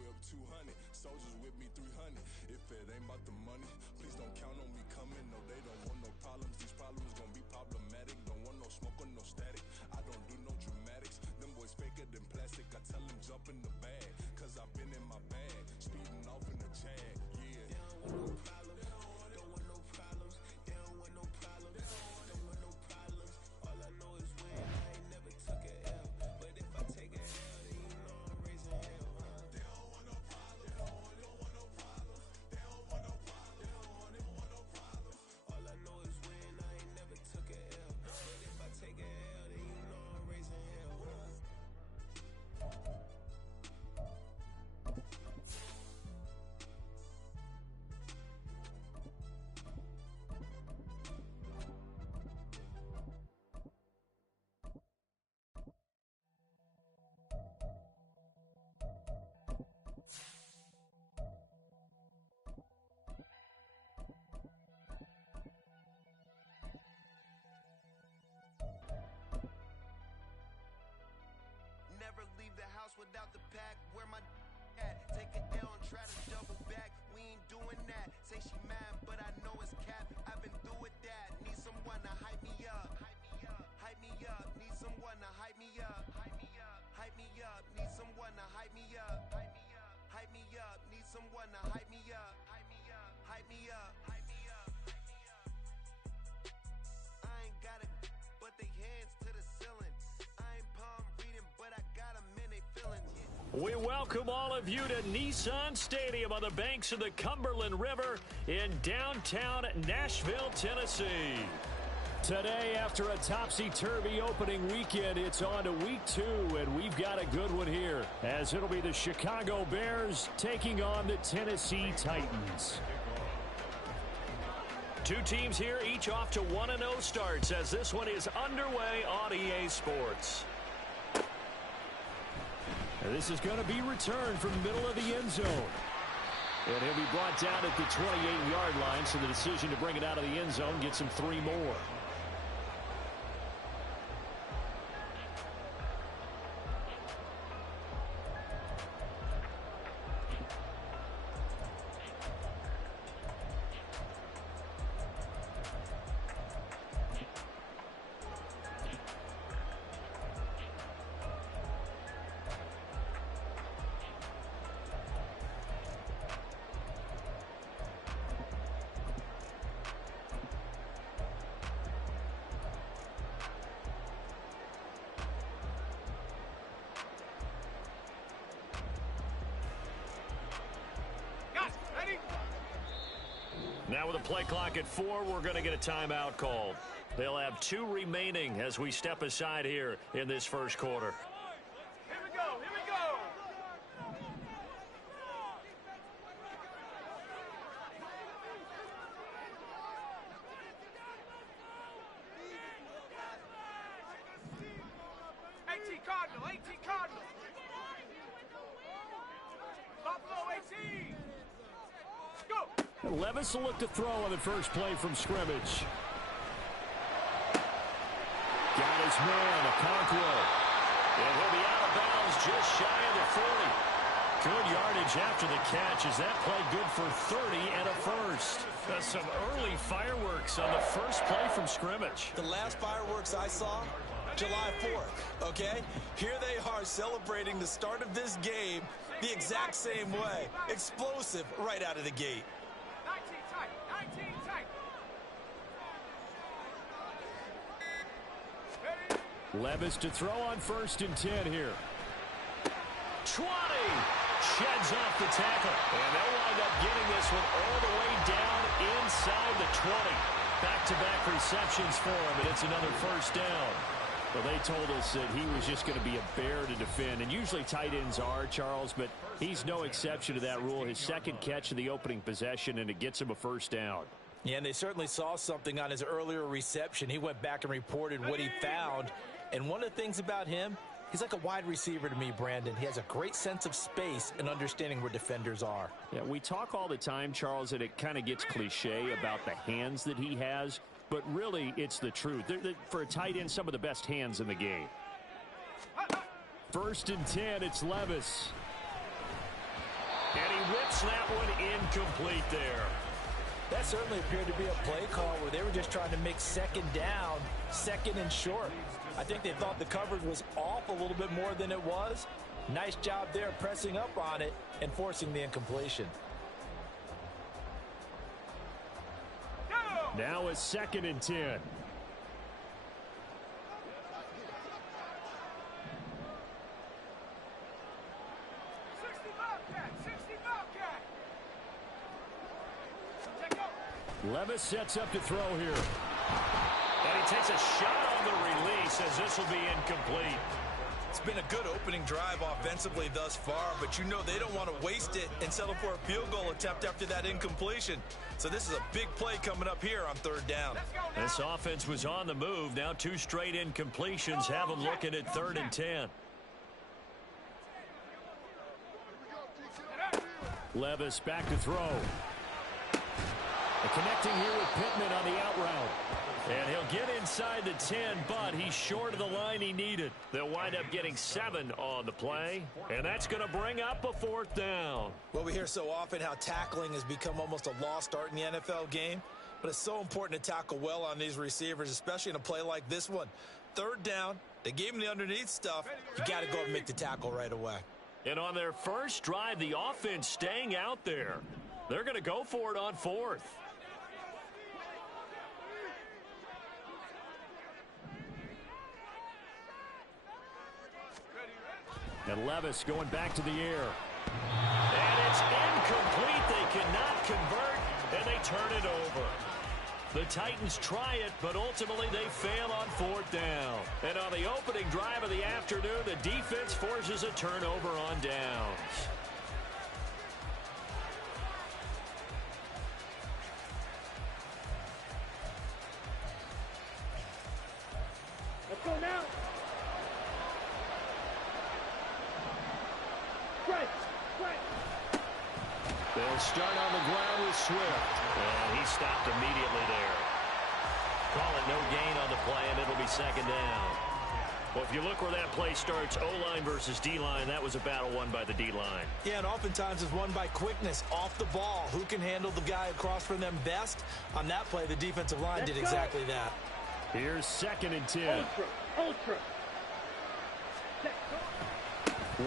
whip 200, soldiers with me 300. If it ain't about the money, please don't count on me coming. No, they don't want no problems. These problems gon' be problematic. Don't want no smoke or no static. I don't do no dramatics. Them boys faker than plastic. I tell them jump in the bag, cause I've been in my bag, speeding off in the Jag. Yeah. They don't want no problems. Don't want no problems. They don't want no problems. Don't want no problems. All I know is win. I ain't never took a L, but if I take a L, then you know I'm raising hell. They don't want no problems. They don't want no problems. They don't want no problems. They don't want no problems. All I know is win. I ain't never took a L, but if I take a L, then you know I'm raising hell. Never leave the house without the pack. Where my at? Take an L and try to double back. We ain't doing that. Say she mad, but I know it's cap. I've been through with that. Need someone to hype me up. Hype me up. Hype me up. Need someone to hype me up. Hype me up. Hype me up. Need someone to hype me up. Hype me up. Hype me up. Need someone to hype me up. Hype me up. Hype me up. Hype me up. Hype me up. I ain't got it, but they hands to the ceiling. I ain't palm reading, but I got them in they feelings. We welcome all of you to Nissan Stadium on the banks of the Cumberland River in downtown Nashville, Tennessee. Today, after a topsy-turvy opening weekend, it's on to week 2, and we've got a good one here, as it'll be the Chicago Bears taking on the Tennessee Titans. Two teams here, each off to 1-0 starts, as this one is underway on EA Sports. And this is going to be returned from the middle of the end zone. And he'll be brought down at the 28-yard line, so the decision to bring it out of the end zone gets him 3 more. Now with a play clock at 4, we're going to get a timeout called. They'll have 2 remaining as we step aside here in this first quarter. Here we go, here we go. AT Cardinal. Buffalo 18. Go. Levis will look to throw on the first play from scrimmage. Got his man, Okonkwo. And he'll be out of bounds just shy of the 40. Good yardage after the catch. Is that play good for 30 and a first? Some early fireworks on the first play from scrimmage. The last fireworks I saw, July 4th, okay? Here they are celebrating the start of this game the exact same way. Explosive right out of the gate. 19 tight. Levis to throw on 1st and 10 here. 20. Sheds off the tackle. And they'll wind up getting this one all the way down inside the 20. Back-to-back receptions for him, and it's another first down. Well, they told us that he was just going to be a bear to defend, and usually tight ends are, Charles, but he's no exception to that rule. His second catch of the opening possession, and it gets him a first down. Yeah, and they certainly saw something on his earlier reception. He went back and reported what he found, and one of the things about him, he's like a wide receiver to me, Brandon. He has a great sense of space and understanding where defenders are. Yeah, we talk all the time, Charles, and it kind of gets cliche about the hands that he has. But really, it's the truth. For a tight end, some of the best hands in the game. 1st and 10, it's Levis. And he whips that one incomplete there. That certainly appeared to be a play call where they were just trying to make second down, second and short. I think they thought the coverage was off a little bit more than it was. Nice job there pressing up on it and forcing the incompletion. Now it's 2nd and 10. Levis sets up to throw here. And he takes a shot on the release as this will be incomplete. It's been a good opening drive offensively thus far, but you know they don't want to waste it and settle for a field goal attempt after that incompletion. So this is a big play coming up here on 3rd down. This offense was on the move. Now 2 straight incompletions have them looking at 3rd and 10. Levis back to throw. And connecting here with Pittman on the out route. And he'll get inside the 10, but he's short of the line he needed. They'll wind up getting 7 on the play, and that's going to bring up a 4th down. Well, we hear so often how tackling has become almost a lost art in the NFL game, but it's so important to tackle well on these receivers, especially in a play like this one. 3rd down, they gave him the underneath stuff. You got to go and make the tackle right away. And on their first drive, the offense staying out there. They're going to go for it on 4th. And Levis going back to the air. And it's incomplete. They cannot convert, and they turn it over. The Titans try it, but ultimately they fail on 4th down. And on the opening drive of the afternoon, the defense forces a turnover on downs. Let's go now. They'll start on the ground with Swift. And he stopped immediately there. Call it no gain on the play, and it'll be 2nd down. Well, if you look where that play starts, O-line versus D-line, that was a battle won by the D-line. Yeah, and oftentimes it's won by quickness off the ball. Who can handle the guy across from them best? On that play, the defensive line did exactly that. Here's 2nd and 10. Ultra.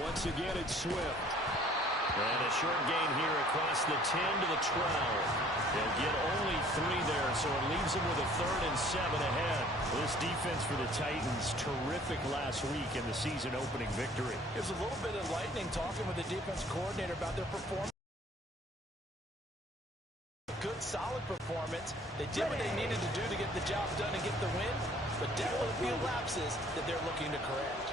Once again, it's Swift. And a short gain here across the 10 to the 12. They'll get only 3 there, so it leaves them with a 3rd and 7 ahead. This defense for the Titans, terrific last week in the season opening victory. It was a little bit enlightening talking with the defense coordinator about their performance. Good, solid performance. They did what they needed to do to get the job done and get the win, but definitely a few lapses that they're looking to correct.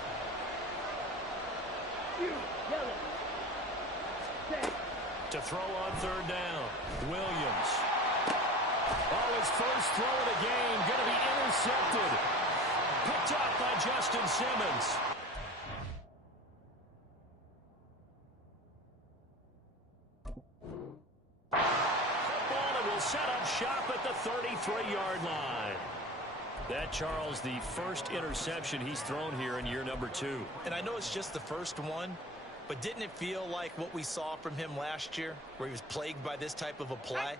To throw on 3rd down, Williams. Oh, his first throw of the game, going to be intercepted. Picked off by Justin Simmons. Football, and will set up shop at the 33-yard line. That, Charles, the first interception he's thrown here in year number 2. And I know it's just the first one, but didn't it feel like what we saw from him last year, where he was plagued by this type of a play?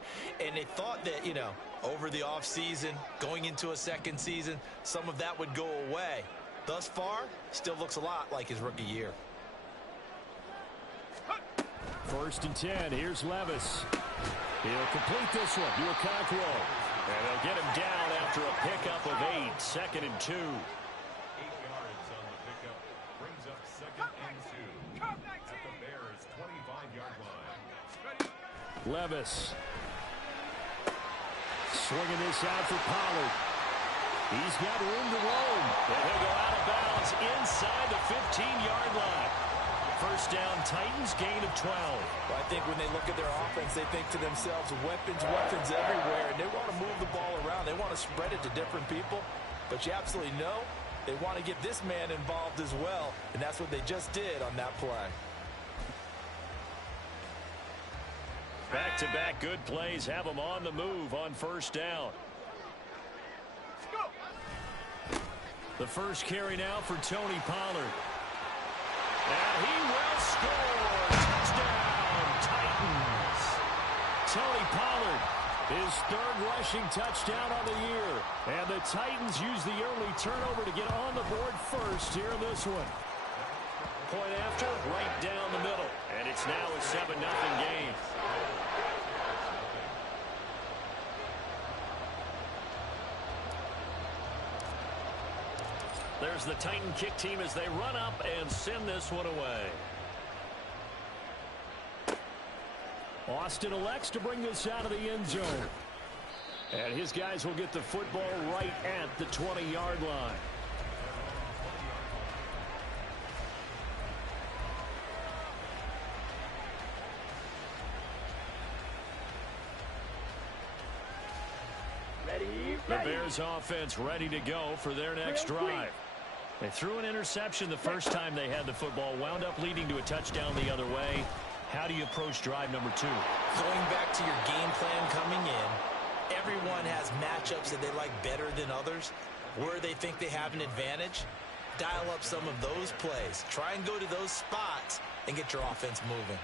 And they thought that, you know, over the offseason, going into a second season, some of that would go away. Thus far, still looks a lot like his rookie year. 1st and 10. Here's Levis. He'll complete this one to Okonkwo. And they'll get him down after a pickup of 8. 2nd and 2. 8 yards on the pickup. Brings up 2nd and 2 at the Bears' 25-yard line. Levis. Swinging this out for Pollard. He's got room to roam. And he'll go out of bounds inside the 15-yard line. First down, Titans, gain of 12. Well, I think when they look at their offense, they think to themselves, weapons everywhere, and they want to move the ball around. They want to spread it to different people, but you absolutely know they want to get this man involved as well, and that's what they just did on that play. Back-to-back good plays have them on the move on first down. The first carry now for Tony Pollard. And he will score. Touchdown, His third rushing touchdown on the year. And the Titans use the early turnover to get on the board first here in this one. Point after, right down the middle. And it's now a 7-0 game. There's the Titan kick team as they run up and send this one away. Austin elects to bring this out of the end zone. And his guys will get the football right at the 20-yard line. The Bears offense ready to go for their next drive. They threw an interception the first time they had the football, wound up leading to a touchdown the other way. How do you approach drive number 2? Going back to your game plan coming in, everyone has matchups that they like better than others. Where they think they have an advantage, dial up some of those plays. Try and go to those spots and get your offense moving.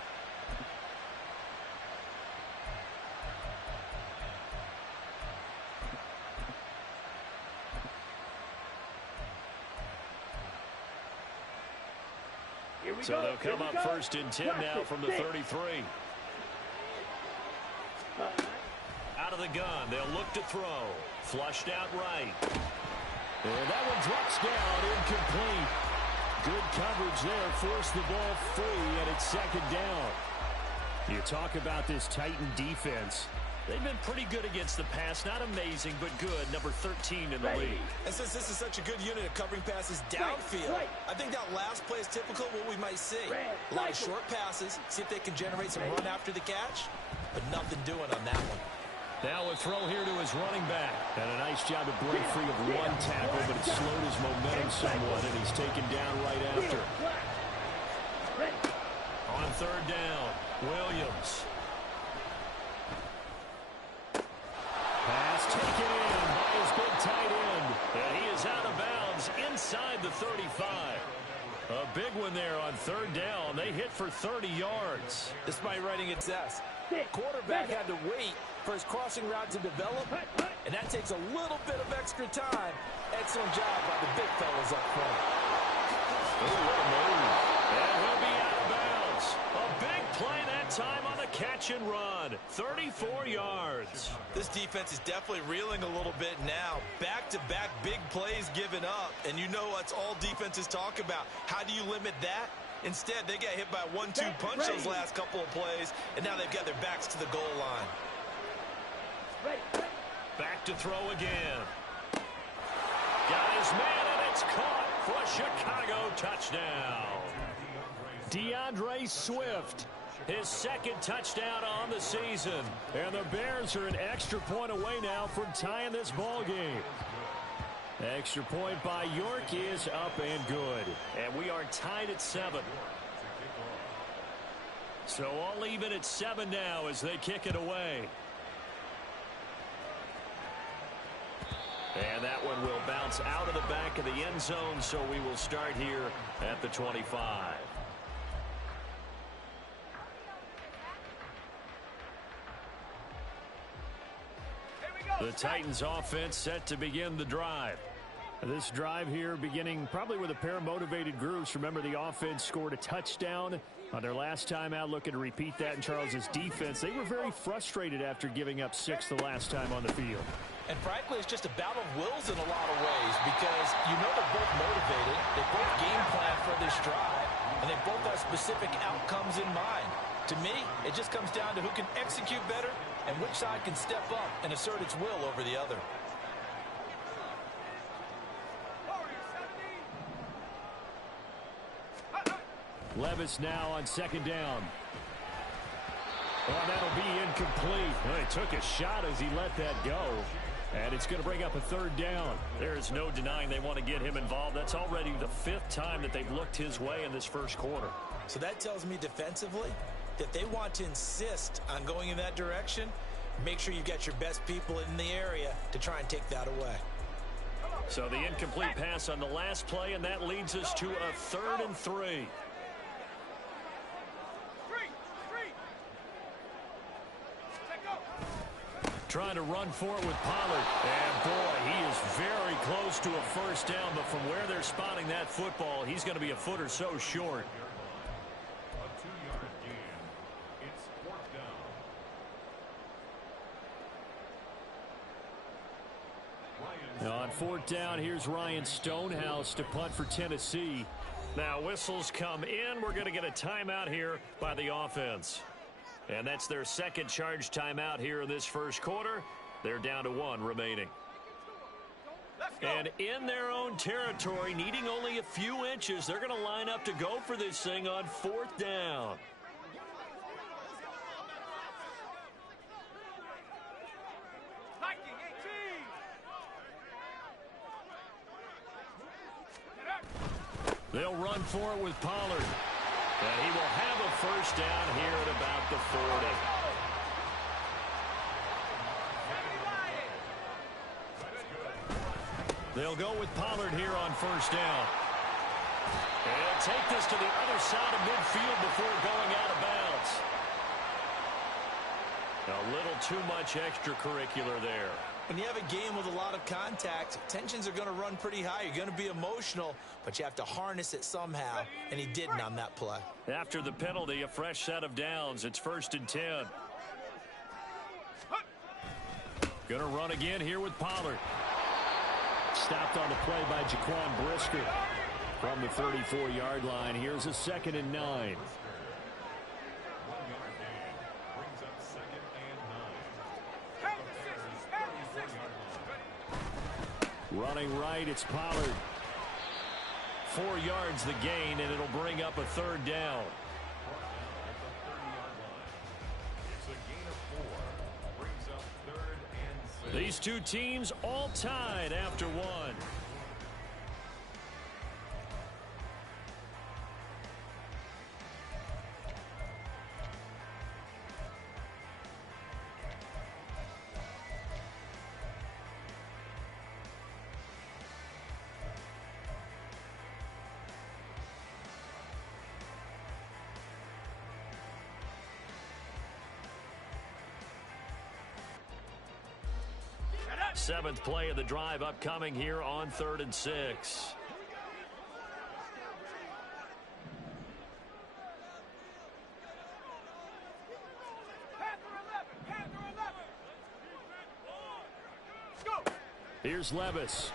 So they'll come up first and 10 now from the 33. Out of the gun, they'll look to throw. Flushed out right. And that one drops down, incomplete. Good coverage there, forced the ball free, and it's second down. You talk about this Titan defense. They've been pretty good against the pass. Not amazing, but good. Number 13 in the league. And since this is such a good unit of covering passes downfield, I think that last play is typical of what we might see. A lot of short passes, see if they can generate some run after the catch, but nothing doing on that one. Now a throw here to his running back. And a nice job to break free of one tackle, but it slowed his momentum somewhat, and he's taken down right after. On third down, Williams. Pass taken in by his big tight end. And he is out of bounds inside the 35. A big one there on third down. They hit for 30 yards. This might writing its S. Quarterback had to wait for his crossing route to develop, and that takes a little bit of extra time. Excellent job by the big fellas up front. Oh, what a move. And he'll be out of bounds. A big play that time on the catch and run. 34 yards. This defense is definitely reeling a little bit now. Back-to-back big plays given up, and you know that's all defenses talk about. How do you limit that? Instead, they got hit by a 1-2 punch those last couple of plays, and now they've got their backs to the goal line. Back to throw again. Got his man, and it's caught for a Chicago touchdown. DeAndre Swift, his second touchdown on the season. And the Bears are an extra point away now from tying this ball game. Extra point by York is up and good. And we are tied at 7. So all even at 7 now as they kick it away. And that one will bounce out of the back of the end zone, so we will start here at the 25. The Titans offense set to begin the drive. This drive here beginning probably with a pair of motivated groups. Remember, the offense scored a touchdown on their last time out. Looking to repeat that in Charles's defense. They were very frustrated after giving up 6 the last time on the field. And frankly, it's just a battle of wills in a lot of ways because you know they're both motivated. They both game plan for this drive, and they both have specific outcomes in mind. To me, it just comes down to who can execute better and which side can step up and assert its will over the other. Levis now on second down. Oh, that'll be incomplete. Well, he took a shot as he let that go. And it's going to bring up a third down. There is no denying they want to get him involved. That's already the 5th time that they've looked his way in this first quarter. So that tells me defensively that they want to insist on going in that direction. Make sure you've got your best people in the area to try and take that away. So the incomplete pass on the last play, and that leads us to a 3rd and 3. trying to run for it with Pollard. And, boy, he is very close to a first down, but from where they're spotting that football, he's going to be a foot or so short. A 2-yard gain. It's 4th down. Now on 4th down, here's Ryan Stonehouse to punt for Tennessee. Now whistles come in. We're going to get a timeout here by the offense. And that's their second charge timeout here in this first quarter. They're down to 1 remaining. And in their own territory, needing only a few inches, they're going to line up to go for this thing on 4th down. They'll run for it with Pollard. And he will have a first down here at about the 40. They'll go with Pollard here on first down. And take this to the other side of midfield before going out of bounds. A little too much extracurricular there. When you have a game with a lot of contact, tensions are going to run pretty high. You're going to be emotional, but you have to harness it somehow, and he didn't on that play. After the penalty, a fresh set of downs. It's 1st and 10. Going to run again here with Pollard. Stopped on the play by Jaquan Brisker from the 34-yard line. Here's a 2nd and 9. 1-yard gain. Brings up 2nd and 9. Running right, it's Pollard. 4 yards the gain, and it'll bring up a 3rd down. It's a gain of 4. Brings up 3rd and 6. These two teams all tied after 1. Seventh play of the drive upcoming here on 3rd and 6. Here's Levis.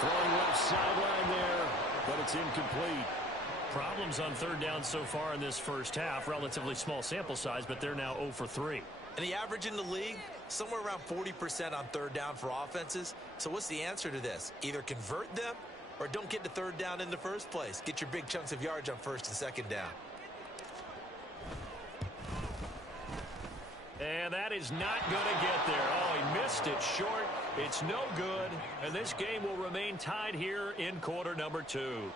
Throwing left sideline there, but it's incomplete. Problems on 3rd down so far in this first half. Relatively small sample size, but they're now 0 for 3. And the average in the league, somewhere around 40% on 3rd down for offenses. So what's the answer to this? Either convert them or don't get to 3rd down in the first place. Get your big chunks of yards on 1st and 2nd down. And that is not going to get there. Oh, he missed it short. It's no good. And this game will remain tied here in quarter number 2.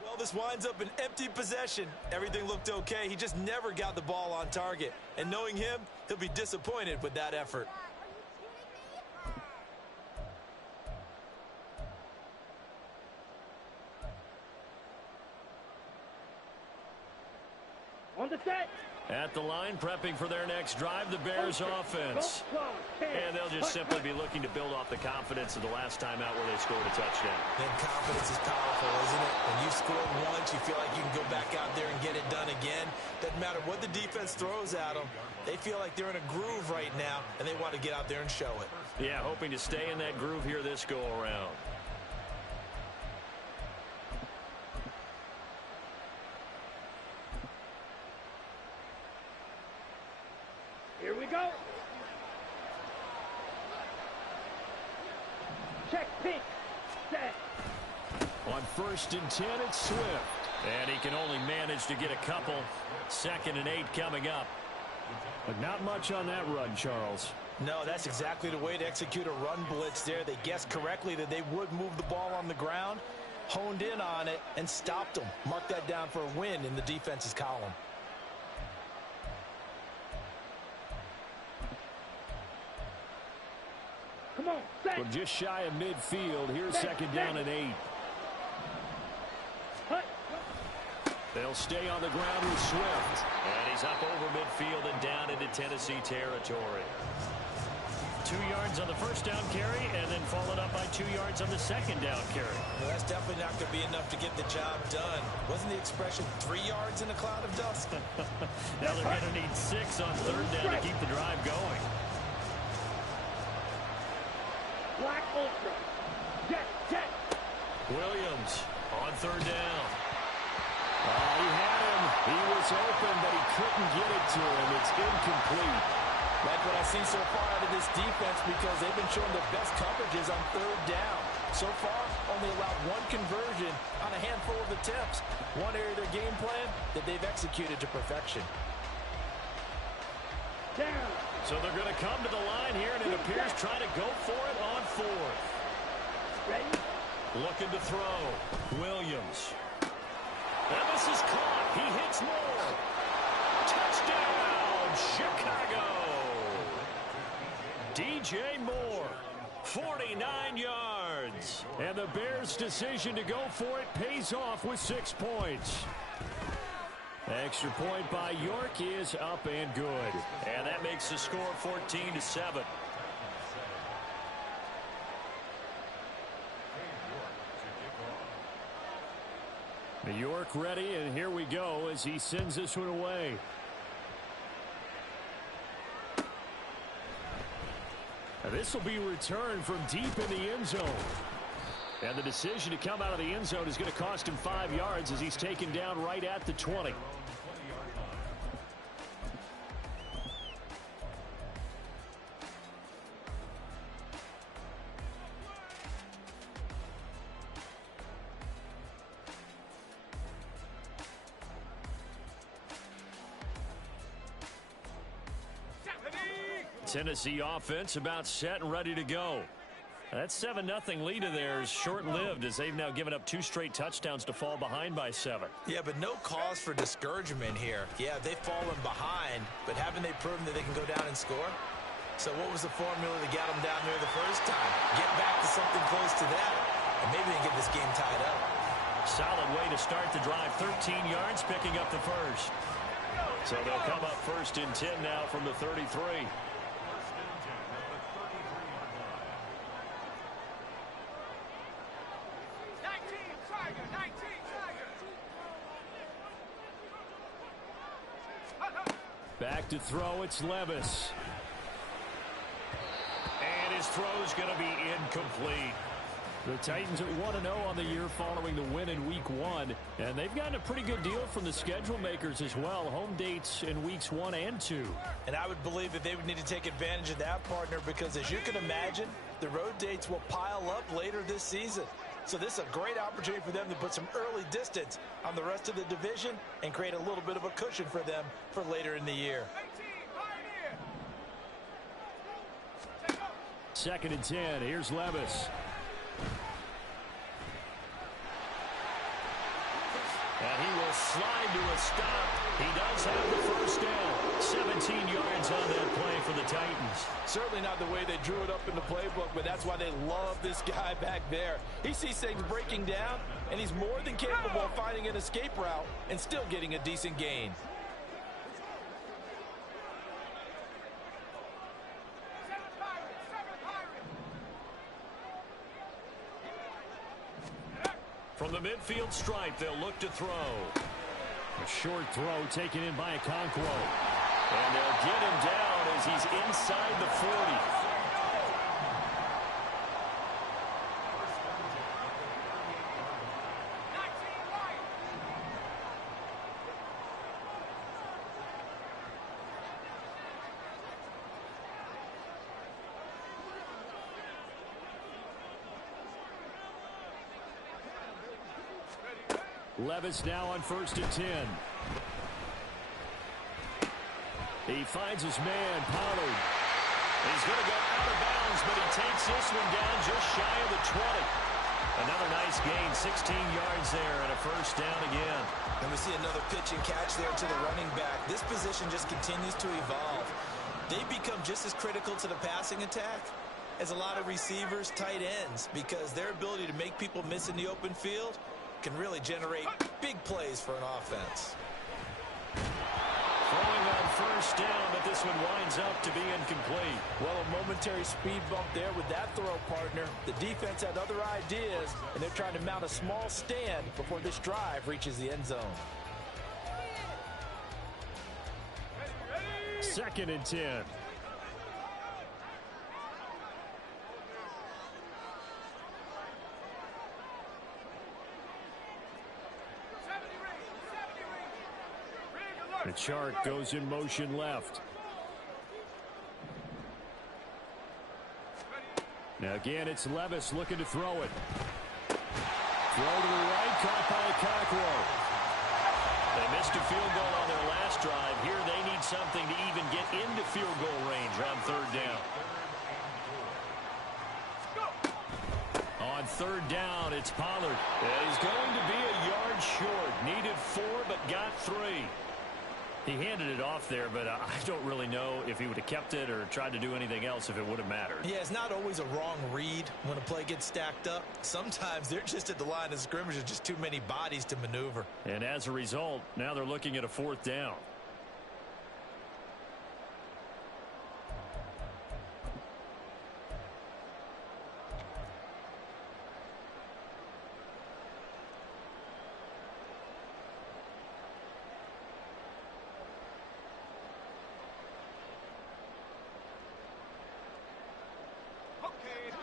Well, this winds up an empty possession. Everything looked okay. He just never got the ball on target. And knowing him, he'll be disappointed with that effort. On the set. At the line, prepping for their next drive, the Bears offense. And they'll just simply be looking to build off the confidence of the last time out where they scored a touchdown. And confidence is powerful, isn't it? When you scored once, you feel like you can go back out there and get it done again. Doesn't matter what the defense throws at them. They feel like they're in a groove right now, and they want to get out there and show it. Yeah, hoping to stay in that groove here this go-around. Here we go. Check, pick, set. On 1st and 10, it's Swift. And he can only manage to get a couple. 2nd and 8 coming up. But not much on that run, Charles. No, that's exactly the way to execute a run blitz there. They guessed correctly that they would move the ball on the ground, honed in on it, and stopped them. Mark that down for a win in the defense's column. Come on, set. From just shy of midfield, here's 2nd down and 8. Hut. They'll stay on the ground with Swift. And he's up over midfield and down into Tennessee territory. 2 yards on the first down carry, and then followed up by 2 yards on the 2nd down carry. Well, that's definitely not going to be enough to get the job done. Wasn't the expression 3 yards in a cloud of dust? Now they're going to need 6 on 3rd down to keep the drive going. Black Ultra. Jet. Williams on 3rd down. He had him. He was open, but he couldn't get it to him. It's incomplete. Like what I've seen so far out of this defense, because they've been showing the best coverages on 3rd down. So far, only allowed 1 conversion on a handful of attempts. One area of their game plan that they've executed to perfection. Down. So they're going to come to the line here, and it appears trying to go for it on 4th. Ready? Looking to throw. Williams. And this is caught. He hits Moore. Touchdown, Chicago. DJ Moore, 49 yards. And the Bears' decision to go for it pays off with 6 points. Extra point by York is up and good. And that makes the score 14-7. York ready, and here we go as he sends this one away. Now this will be returned from deep in the end zone. And the decision to come out of the end zone is going to cost him 5 yards as he's taken down right at the 20. Tennessee offense about set and ready to go. That 7-0 lead of theirs short-lived as they've now given up 2 straight touchdowns to fall behind by 7. Yeah, but no cause for discouragement here. Yeah, they've fallen behind, but haven't they proven that they can go down and score? So what was the formula that got them down there the first time? Get back to something close to that, and maybe they can get this game tied up. Solid way to start the drive. 13 yards, picking up the first. So they'll come up 1st and 10 now from the 33. Back to throw, it's Levis. And his throw's going to be incomplete. The Titans at 1-0 on the year following the win in Week 1. And they've gotten a pretty good deal from the schedule makers as well. Home dates in Weeks 1 and 2. And I would believe that they would need to take advantage of that, partner, because as you can imagine, the road dates will pile up later this season. So this is a great opportunity for them to put some early distance on the rest of the division and create a little bit of a cushion for them for later in the year. 2nd and 10. Here's Levis. And he will slide to a stop. He does have the first down. 17 yards on that play for the Titans. Certainly not the way they drew it up in the playbook, but that's why they love this guy back there. He sees things breaking down, and he's more than capable of finding an escape route and still getting a decent gain. From the midfield stripe, they'll look to throw. A short throw taken in by Okonkwo. And they'll get him down as he's inside the 40. Levis now on 1st and 10. He finds his man, Pollard. He's going to go out of bounds, but he takes this one down just shy of the 20. Another nice gain, 16 yards there, and a first down again. And we see another pitch and catch there to the running back. This position just continues to evolve. They become just as critical to the passing attack as a lot of receivers, tight ends, because their ability to make people miss in the open field can really generate big plays for an offense. Throwing on first down, but this one winds up to be incomplete. Well, a momentary speed bump there with that throw, partner. The defense had other ideas, and they're trying to mount a small stand before this drive reaches the end zone. 2nd and 10. The Chark goes in motion left. Now again, it's Levis looking to throw it. Throw to the right, caught by Cockrell. They missed a field goal on their last drive. Here they need something to even get into field goal range on 3rd down. On 3rd down, it's Pollard. And he's going to be a yard short. Needed 4, but got 3. He handed it off there, but I don't really know if he would have kept it or tried to do anything else if it would have mattered. Yeah, it's not always a wrong read when a play gets stacked up. Sometimes they're just at the line of scrimmage. There's just too many bodies to maneuver. And as a result, now they're looking at a 4th down.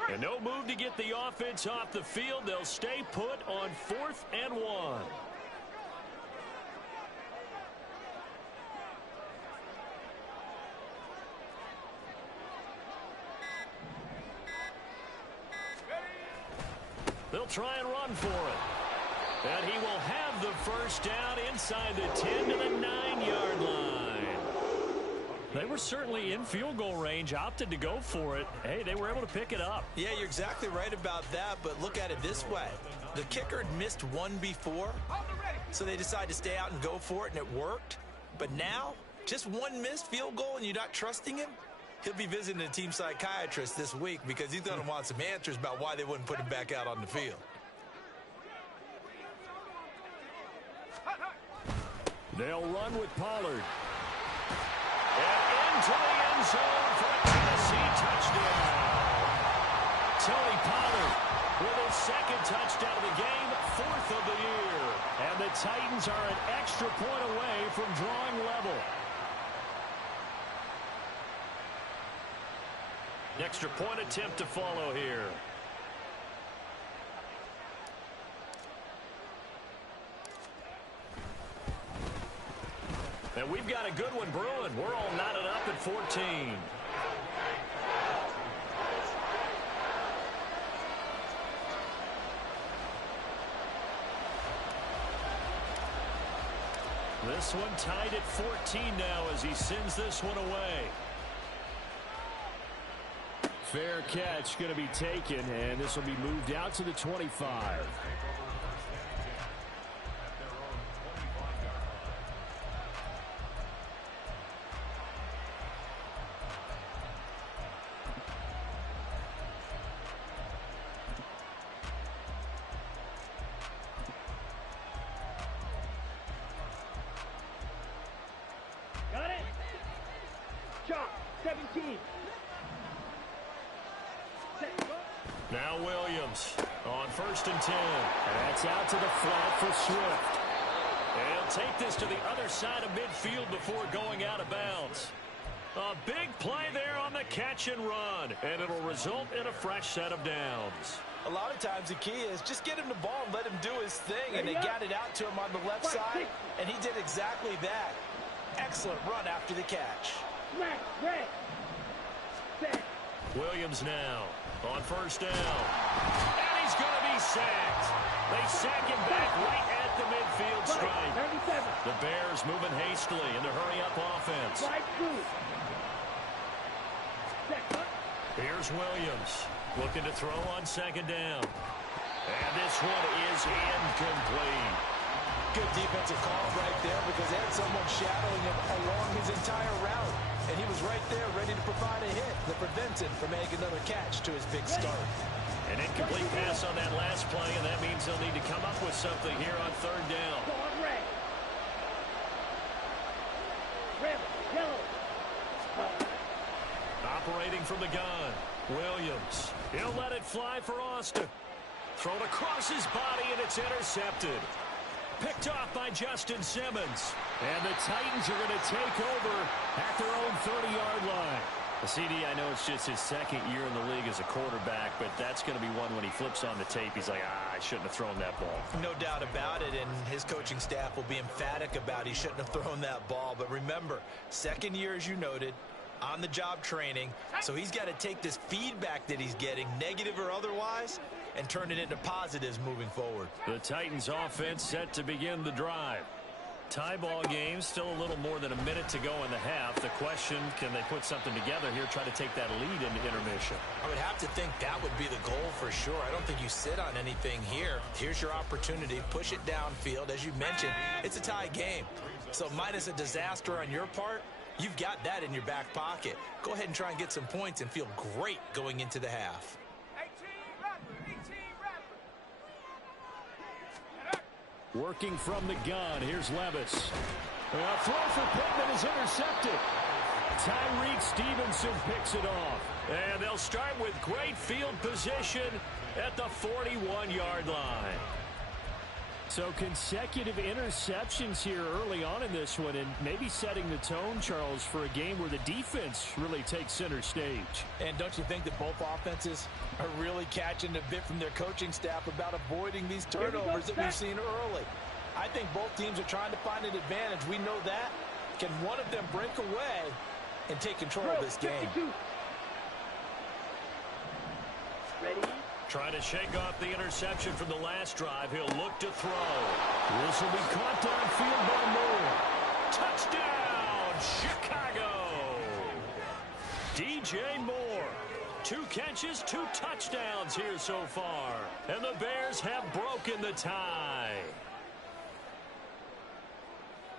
And no move to get the offense off the field. They'll stay put on 4th and 1. They'll try and run for it. And he will have the first down inside the 10 to the 9-yard line. They were certainly in field goal range, opted to go for it. Hey, they were able to pick it up. Yeah, you're exactly right about that, but look at it this way. The kicker had missed one before, so they decided to stay out and go for it, and it worked. But now, just one missed field goal and you're not trusting him? He'll be visiting a team psychiatrist this week because he's going to want some answers about why they wouldn't put him back out on the field. They'll run with Pollard. And into the end zone for a Tennessee touchdown. Tony Pollard with his 2nd touchdown of the game, 4th of the year. And the Titans are an extra point away from drawing level. An extra point attempt to follow here. And we've got a good one brewing. We're all knotted up at 14. This one tied at 14 now as he sends this one away. Fair catch going to be taken, and this will be moved out to the 25. Got it? Chop, 17. Now Williams on 1st and 10. That's out to the flat for Swift. And he'll take this to the other side of midfield before going out of bounds. A big play there on the catch and run, and it'll result in a fresh set of downs. A lot of times the key is just get him the ball and let him do his thing, and they got it out to him on the left side, and he did exactly that. Excellent run after the catch. Williams now on 1st down. And he's going to be sacked. They sack him back right at the midfield stripe. 97. The Bears moving hastily in the hurry-up offense. Slide through. Set. Here's Williams looking to throw on second down. And this one is incomplete. Good defensive call right there because they had someone shadowing him along his entire route. And he was right there ready to provide a hit that prevents him from making another catch to his big start. An incomplete pass on that last play, and that means they'll need to come up with something here on third down. Go on red. Red, yellow. Operating from the gun, Williams. He'll let it fly for Austin. Thrown across his body, and it's intercepted. Picked off by Justin Simmons. And the Titans are going to take over at their own 30-yard line. CD, I know it's just his second year in the league as a quarterback, but that's going to be one when he flips on the tape. He's like, I shouldn't have thrown that ball. No doubt about it, and his coaching staff will be emphatic about he shouldn't have thrown that ball. But remember, second year, as you noted, on-the-job training, so he's got to take this feedback that he's getting, negative or otherwise, and turn it into positives moving forward. The Titans offense set to begin the drive. Tie ball game, still a little more than a minute to go in the half. The question, can they put something together here, try to take that lead into intermission? I would have to think that would be the goal for sure. I don't think you sit on anything here. Here's your opportunity. Push it downfield. As you mentioned, it's a tie game. So minus a disaster on your part, you've got that in your back pocket. Go ahead and try and get some points and feel great going into the half. Working from the gun, here's Levis. A throw for Pittman is intercepted. Tyreek Stevenson picks it off. And they'll start with great field position at the 41-yard line. So consecutive interceptions here early on in this one, and maybe setting the tone, Charles, for a game where the defense really takes center stage. And don't you think that both offenses are really catching a bit from their coaching staff about avoiding these turnovers that we've seen early? I think both teams are trying to find an advantage. We know that. Can one of them break away and take control of this game? Ready? Trying to shake off the interception from the last drive. He'll look to throw. This will be caught downfield by Moore. Touchdown, Chicago! DJ Moore. 2 catches, 2 touchdowns here so far. And the Bears have broken the tie.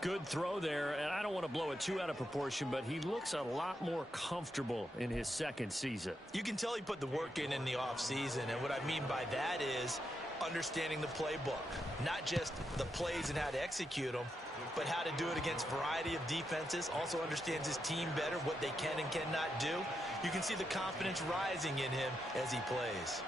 Good throw there, and I don't want to blow it too out of proportion, but he looks a lot more comfortable in his second season. You can tell he put the work in the offseason, and what I mean by that is understanding the playbook. Not just the plays and how to execute them, but how to do it against a variety of defenses. Also understands his team better, what they can and cannot do. You can see the confidence rising in him as he plays.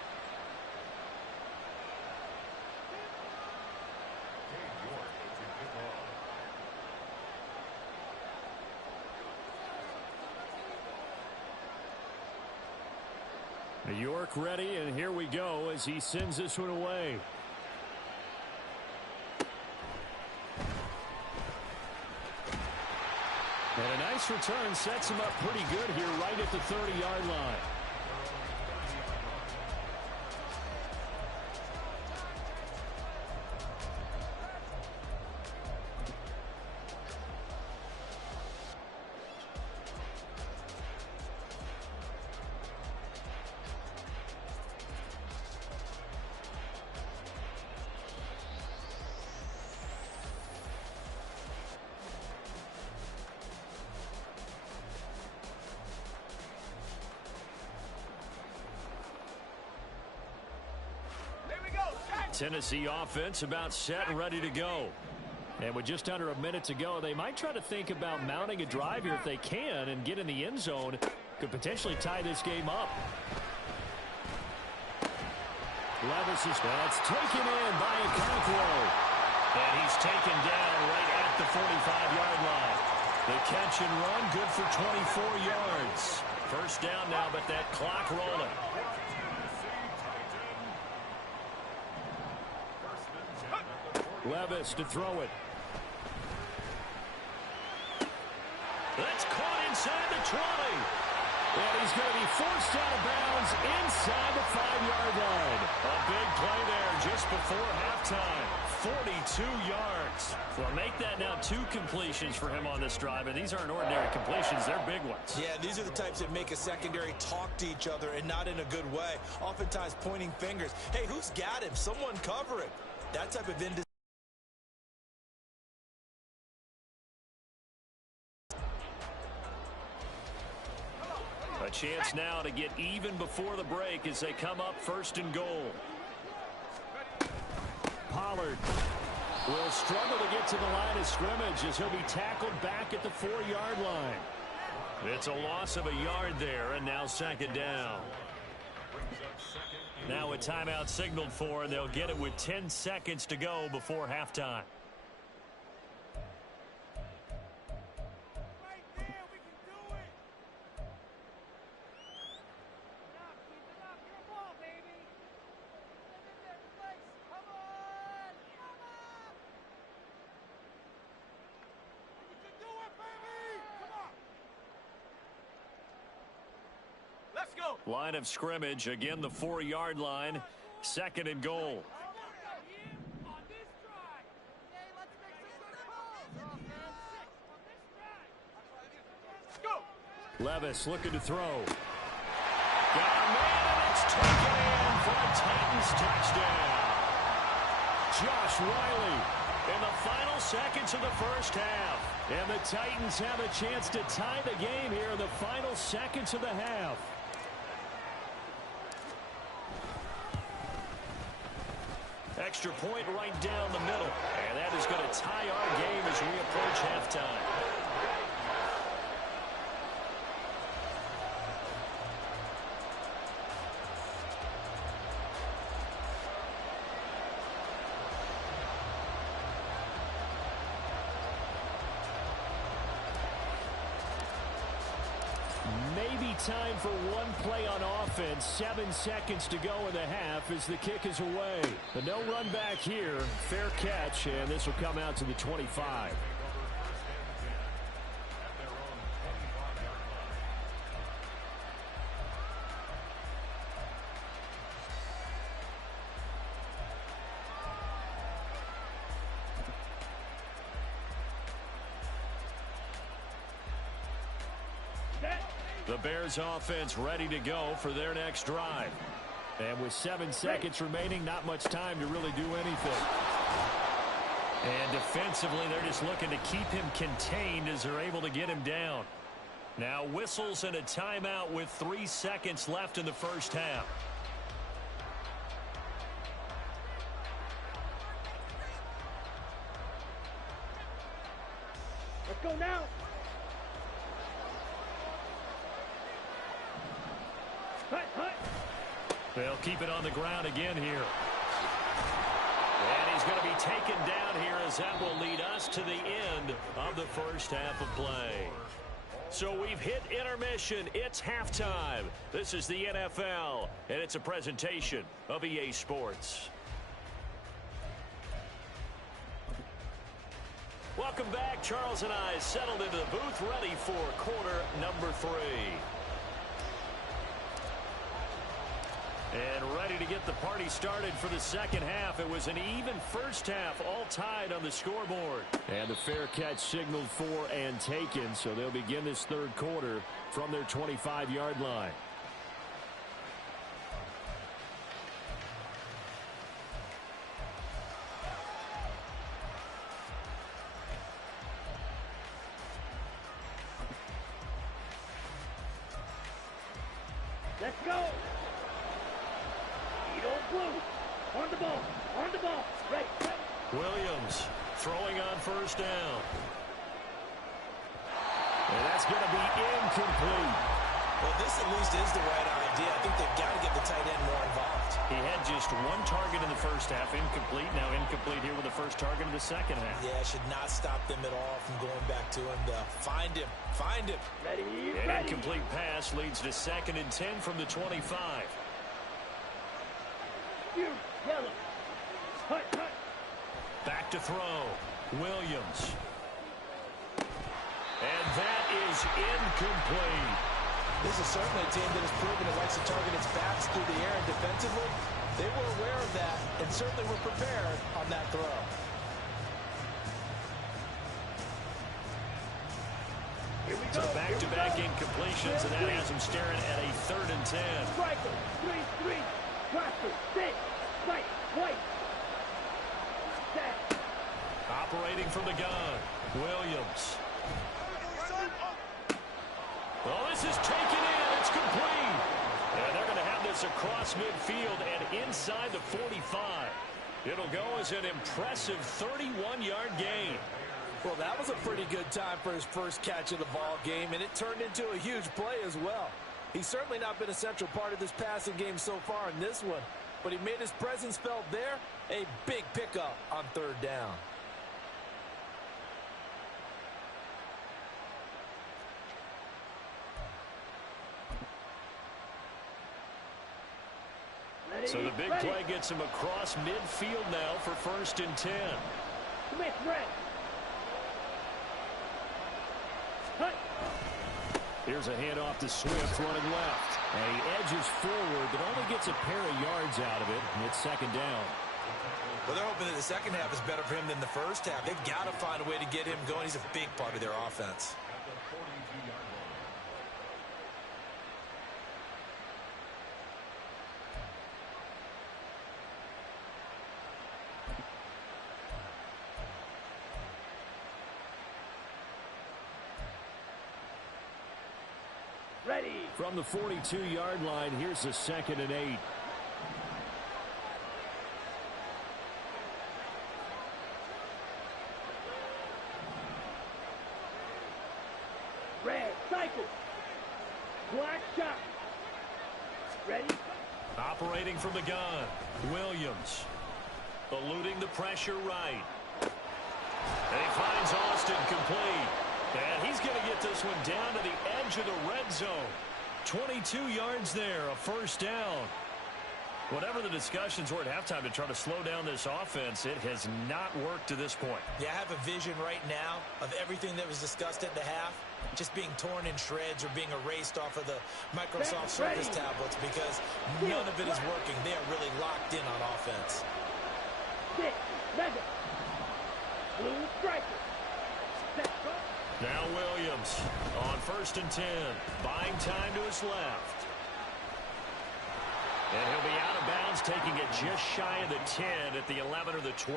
New York ready, and here we go as he sends this one away. And a nice return sets him up pretty good here right at the 30-yard line. Tennessee offense about set and ready to go. And with just under a minute to go, they might try to think about mounting a drive here if they can and get in the end zone. Could potentially tie this game up. Levis is that's taken in by Okonkwo. And he's taken down right at the 45-yard line. The catch and run good for 24 yards. First down now, but that clock rolling. Levis to throw it. That's caught inside the 20. And he's going to be forced out of bounds inside the 5-yard line. A big play there just before halftime. 42 yards. Well, make that now 2 completions for him on this drive, and these aren't ordinary completions. They're big ones. Yeah, these are the types that make a secondary talk to each other and not in a good way. Oftentimes pointing fingers. Hey, who's got him? Someone cover him. That type of indecision. A chance now to get even before the break as they come up 1st and goal. Pollard will struggle to get to the line of scrimmage as he'll be tackled back at the 4-yard line. It's a loss of a yard there, and now 2nd down. Now a timeout signaled for, and they'll get it with 10 seconds to go before halftime. Line of scrimmage, again the 4-yard line, 2nd and goal. Levis looking to throw. Got a man, and it's taken in for a Titans touchdown. Josh Riley in the final seconds of the first half. And the Titans have a chance to tie the game here in the final seconds of the half. Extra point right down the middle. And that is going to tie our game as we approach halftime. Maybe time for one play on offense. 7 seconds to go in the half as the kick is away. But no run back here. Fair catch, and this will come out to the 25. The Bears offense ready to go for their next drive. And with 7 seconds remaining, not much time to really do anything. And defensively, they're just looking to keep him contained as they're able to get him down. Now whistles and a timeout with 3 seconds left in the first half. Let's go now. They'll keep it on the ground again here. And he's going to be taken down here as that will lead us to the end of the first half of play. So we've hit intermission. It's halftime. This is the NFL, and it's a presentation of EA Sports. Welcome back. Charles and I settled into the booth ready for quarter number 3. And ready to get the party started for the second half. It was an even first half, all tied on the scoreboard. And the fair catch signaled for and taken, so they'll begin this third quarter from their 25-yard line. Let's go. On the ball. On the ball. Right. Williams throwing on first down. And that's going to be incomplete. Well, this at least is the right idea. I think they've got to get the tight end more involved. He had just 1 target in the first half, incomplete. Now incomplete here with the first target of the second half. Yeah, should not stop them at all from going back to him. Find him. Find him. Ready. An incomplete pass leads to 2nd and 10 from the 25. Yellow. Hut. Back to throw. Williams. And that is incomplete. This is certainly a team that has proven it likes to target its backs through the air, and defensively, they were aware of that and certainly were prepared on that throw. So back-to-back incompletions, and that has him staring at a 3rd and 10. Striker, 3-3, Prosper, 6, fight, white. Set. Operating from the gun, Williams. Well, this is taken in. It's complete. And they're going to have this across midfield and inside the 45. It'll go as an impressive 31-yard gain. Well, that was a pretty good time for his first catch of the ball game, and it turned into a huge play as well. He's certainly not been a central part of this passing game so far in this one, but he made his presence felt there. A big pickup on 3rd down. So the big play gets him across midfield now for 1st and 10. Smith, red. Hut. Here's a handoff to Swift running left. And he edges forward, but only gets a pair of yards out of it, and it's 2nd down. Well, they're hoping that the second half is better for him than the first half. They've got to find a way to get him going. He's a big part of their offense. Ready. From the 42-yard line, here's the 2nd and 8. Red, cycle. Black shot. Ready. Operating from the gun, Williams. Eluding the pressure right. And he finds Austin complete. And he's going to get this one down to the edge of the red zone. 22 yards there, a 1st down. Whatever the discussions were at halftime to try to slow down this offense, it has not worked to this point. Yeah, I have a vision right now of everything that was discussed at the half just being torn in shreds or being erased off of the Microsoft Surface tablets because none of it is working. They are really locked in on offense. 6, mega. Blue striker. Set. Now Williams on 1st and 10. Buying time to his left. And he'll be out of bounds, taking it just shy of the 10 at the 11 or the 12.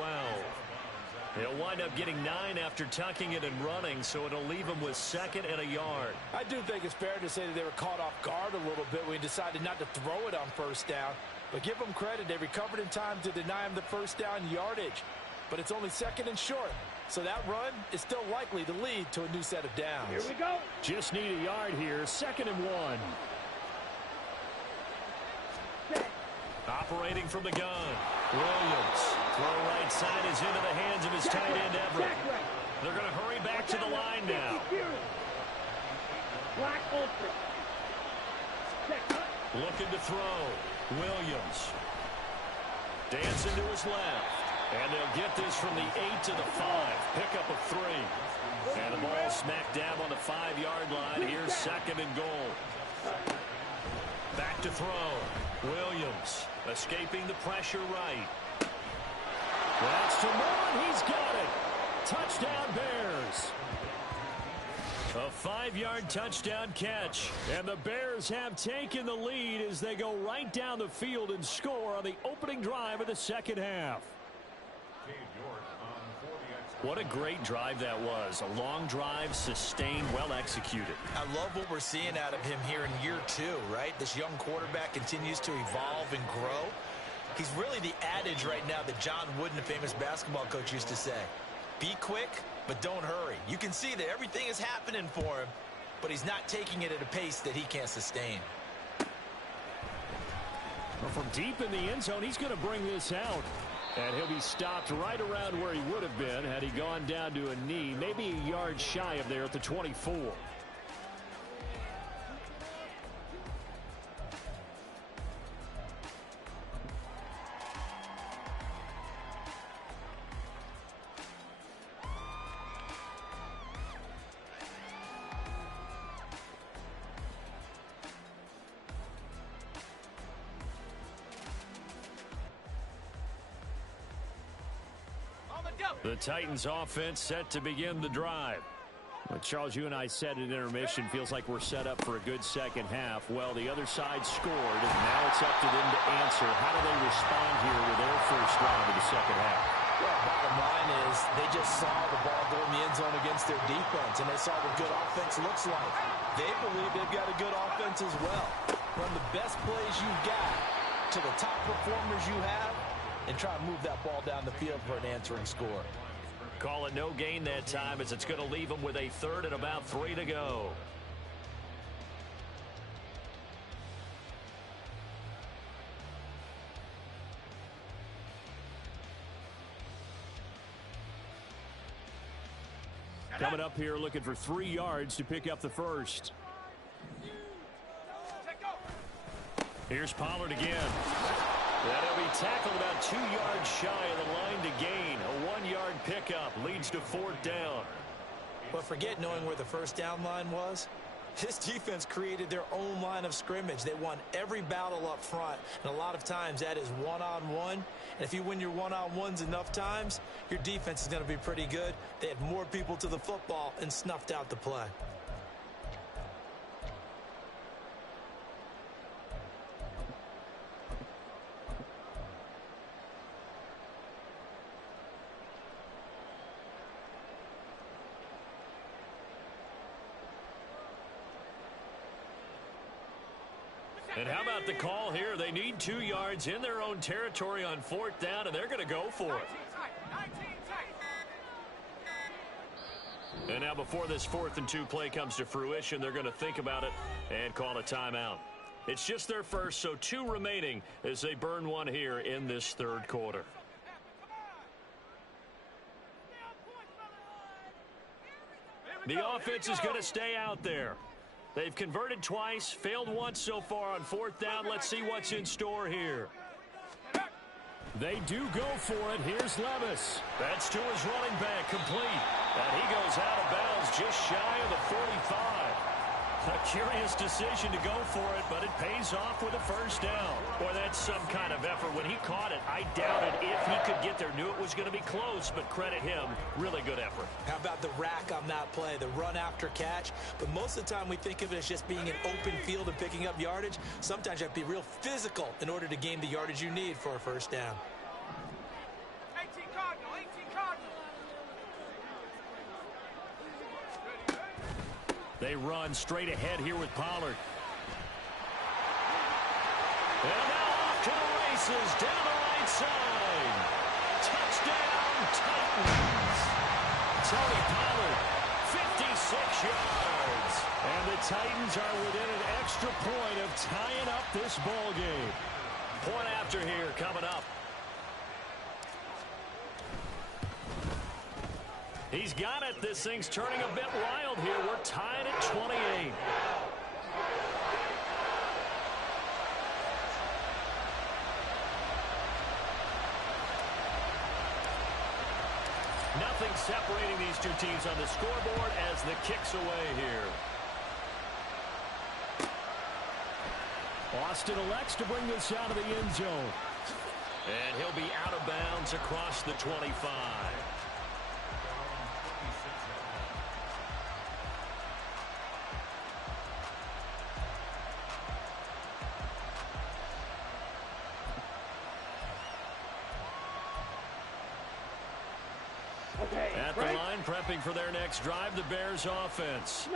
He'll wind up getting 9 after tucking it and running, so it'll leave him with 2nd and a yard. I do think it's fair to say that they were caught off guard a little bit when he decided not to throw it on 1st down. But give them credit. They recovered in time to deny him the 1st down yardage. But it's only 2nd and short. So that run is still likely to lead to a new set of downs. Here we go. Just need a yard here. 2nd and 1. Set. Operating from the gun, Williams. Throw right side is into the hands of his tight end, Everett. They're going to hurry back to the line now. Black ultra. Looking to throw. Williams. Dancing to his left. And they'll get this from the 8 to the 5. Pick up a 3. And the ball smack dab on the 5-yard line. Here's 2nd and goal. Back to throw. Williams escaping the pressure right. That's to Moore. He's got it. Touchdown Bears. A 5-yard touchdown catch. And the Bears have taken the lead as they go right down the field and score on the opening drive of the second half. What a great drive that was. A long drive, sustained, well executed. I love what we're seeing out of him here in year 2, right? This young quarterback continues to evolve and grow. He's really the adage right now that John Wooden, the famous basketball coach, used to say. Be quick, but don't hurry. You can see that everything is happening for him, but he's not taking it at a pace that he can't sustain. Well, from deep in the end zone, he's going to bring this out. And he'll be stopped right around where he would have been had he gone down to a knee, maybe a yard shy of there at the 24. The Titans offense set to begin the drive. Well, Charles, you and I said at intermission, feels like we're set up for a good second half. Well, the other side scored, and now it's up to them to answer. How do they respond here with their first drive of the second half? Well, bottom line is they just saw the ball go in the end zone against their defense, and they saw what good offense looks like. They believe they've got a good offense as well. Run the best plays you've got to the top performers you have, and try to move that ball down the field for an answering score. Call it no gain that time, as it's going to leave them with a third and about 3 to go. Coming up here, looking for 3 yards to pick up the first. Here's Pollard again. That'll be tackled about 2 yards shy of the line to gain. A 1-yard pickup leads to 4th down. But forget knowing where the first down line was. This defense created their own line of scrimmage. They won every battle up front, and a lot of times that is one-on-one. And if you win your one-on-ones enough times, your defense is going to be pretty good. They had more people to the football and snuffed out the play. And how about the call here? They need 2 yards in their own territory on 4th down, and they're going to go for it. And now before this 4th and 2 play comes to fruition, they're going to think about it and call a timeout. It's just their first, so 2 remaining as they burn 1 here in this 3rd quarter. The offense is going to stay out there. They've converted twice, failed once so far on 4th down. Let's see what's in store here. They do go for it. Here's Levis. That's to his running back, complete. And he goes out of bounds just shy of the 45. A curious decision to go for it, but it pays off with a first down. Boy, that's some kind of effort. When he caught it, I doubted if he could get there. Knew it was going to be close, but credit him. Really good effort. How about the rack on that play, the run after catch? But most of the time we think of it as just being an open field and picking up yardage. Sometimes you have to be real physical in order to gain the yardage you need for a first down. 18 Cardinal, 18 Cardinal. They run straight ahead here with Pollard. And now off to the races, down the right side. Touchdown, Titans. Tony Pollard, 56 yards. And the Titans are within an extra point of tying up this ball game. Point after here coming up. He's got it. This thing's turning a bit wild here. We're tied at 28. Nothing separating these two teams on the scoreboard as the kick's away here. Austin elects to bring this out of the end zone. And he'll be out of bounds across the 25. At the line, prepping for their next drive, the Bears offense.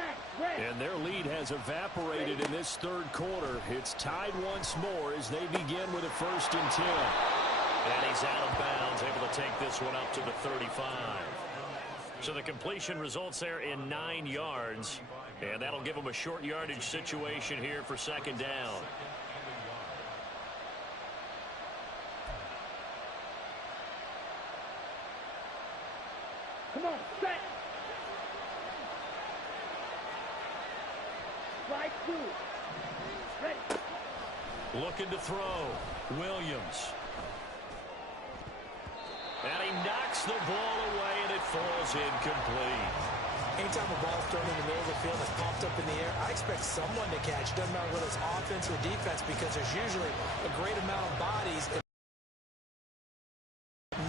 And their lead has evaporated in this 3rd quarter. It's tied once more as they begin with a 1st and 10. And he's out of bounds, able to take this one up to the 35. So the completion results there in 9 yards. And that'll give them a short yardage situation here for 2nd down. Come on, set. Slide 2. Ready. Looking to throw. Williams. And he knocks the ball away, and it falls incomplete. Anytime a ball's thrown in the middle of the field and popped up in the air, I expect someone to catch. Doesn't matter whether it's offense or defense, because there's usually a great amount of bodies and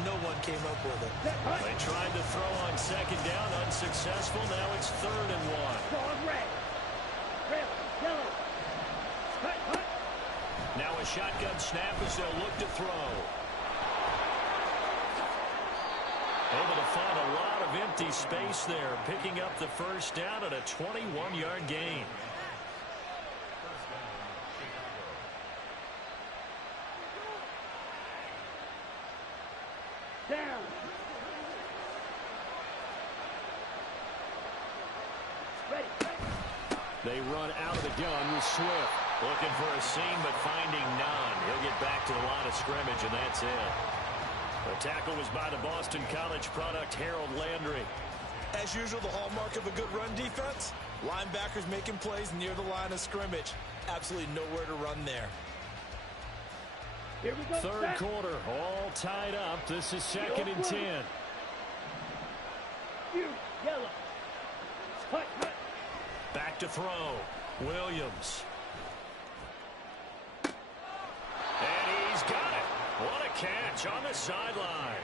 no one came up with it. They tried to throw on second down, unsuccessful. Now it's 3rd and 1. Dog red. Red, yellow. Hut, hut. Now a shotgun snap as they'll look to throw. Able to find a lot of empty space there, picking up the first down at a 21-yard gain. Down. Ready. They run out of the gun with Swift. Looking for a seam, but finding none. He'll get back to the line of scrimmage, and that's it. The tackle was by the Boston College product, Harold Landry. As usual, the hallmark of a good run defense, linebackers making plays near the line of scrimmage. Absolutely nowhere to run there. Here we go. Third quarter, all tied up. This is 2nd and 10. You, yellow. Hut, hut. Back to throw. Williams. And he's got it. What a catch on the sideline.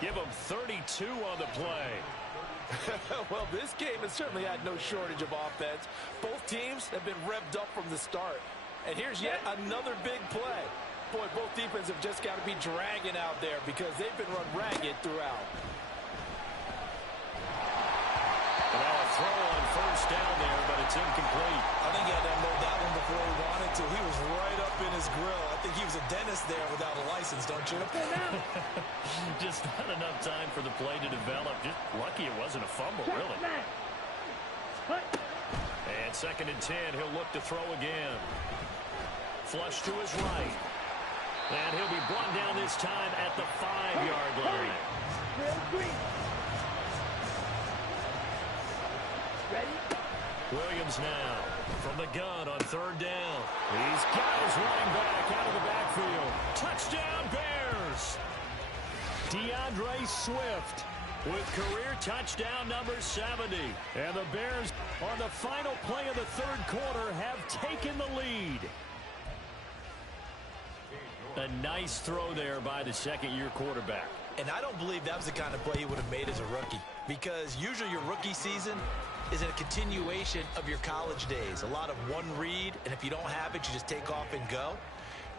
Give him 32 on the play. Well, this game has certainly had no shortage of offense. Both teams have been revved up from the start. And here's yet another big play. Boy, both defenses have just got to be dragging out there because they've been run ragged throughout. Now a throw on first down there, but it's incomplete. I think he had to unload that one before he wanted to. He was right up in his grill. I think he was a dentist there without a license, don't you? Just not enough time for the play to develop. Just lucky it wasn't a fumble, really. And 2nd and 10, he'll look to throw again. Flush to his right. And he'll be brought down this time at the 5-yard line. Ready? Williams now from the gun on 3rd down. He's got his running back out of the backfield. Touchdown, Bears! DeAndre Swift with career touchdown number 70. And the Bears, on the final play of the 3rd quarter, have taken the lead. A nice throw there by the 2nd-year quarterback. And I don't believe that was the kind of play he would have made as a rookie. Because usually your rookie season is a continuation of your college days. A lot of one read, and if you don't have it, you just take off and go.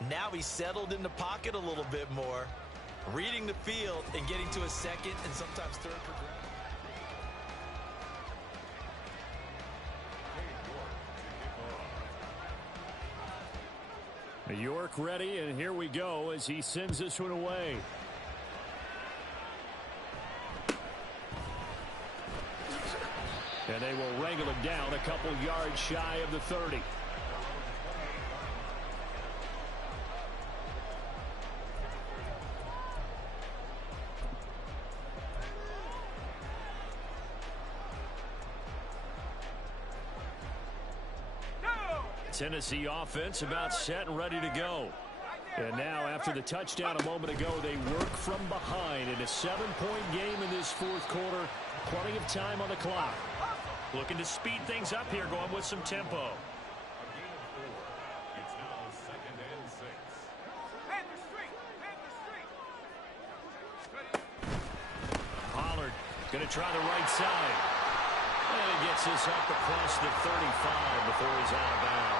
Now he's settled in the pocket a little bit more, reading the field and getting to a 2nd and sometimes 3rd progression. York ready, and here we go as he sends this one away. And they will wrangle it down a couple yards shy of the 30. Tennessee offense about set and ready to go. And now after the touchdown a moment ago, they work from behind in a 7-point game in this 4th quarter. Plenty of time on the clock. Looking to speed things up here, going with some tempo. It's now 2nd and 6. Pollard going to try the right side. And he gets this up across the 35 before he's out of bounds.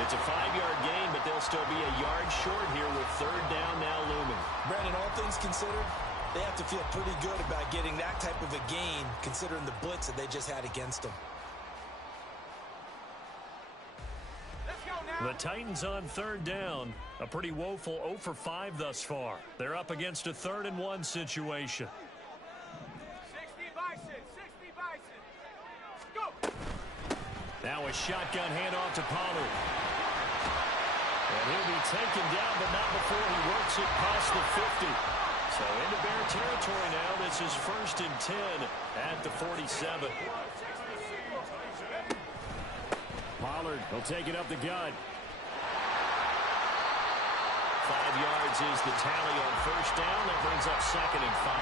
It's a 5-yard gain, but they'll still be a yard short here with 3rd down now looming. Brandon, all things considered, they have to feel pretty good about getting that type of a gain considering the blitz that they just had against them. The Titans on 3rd down. A pretty woeful 0 for 5 thus far. They're up against a 3rd and 1 situation. 60 Bison, 60 Bison. Go! Now a shotgun handoff to Pollard. And he'll be taken down, but not before he works it past the 50. So into Bear territory now. This is 1st and 10 at the 47. Pollard will take it up the gut. 5 yards is the tally on 1st down. That brings up 2nd and 5.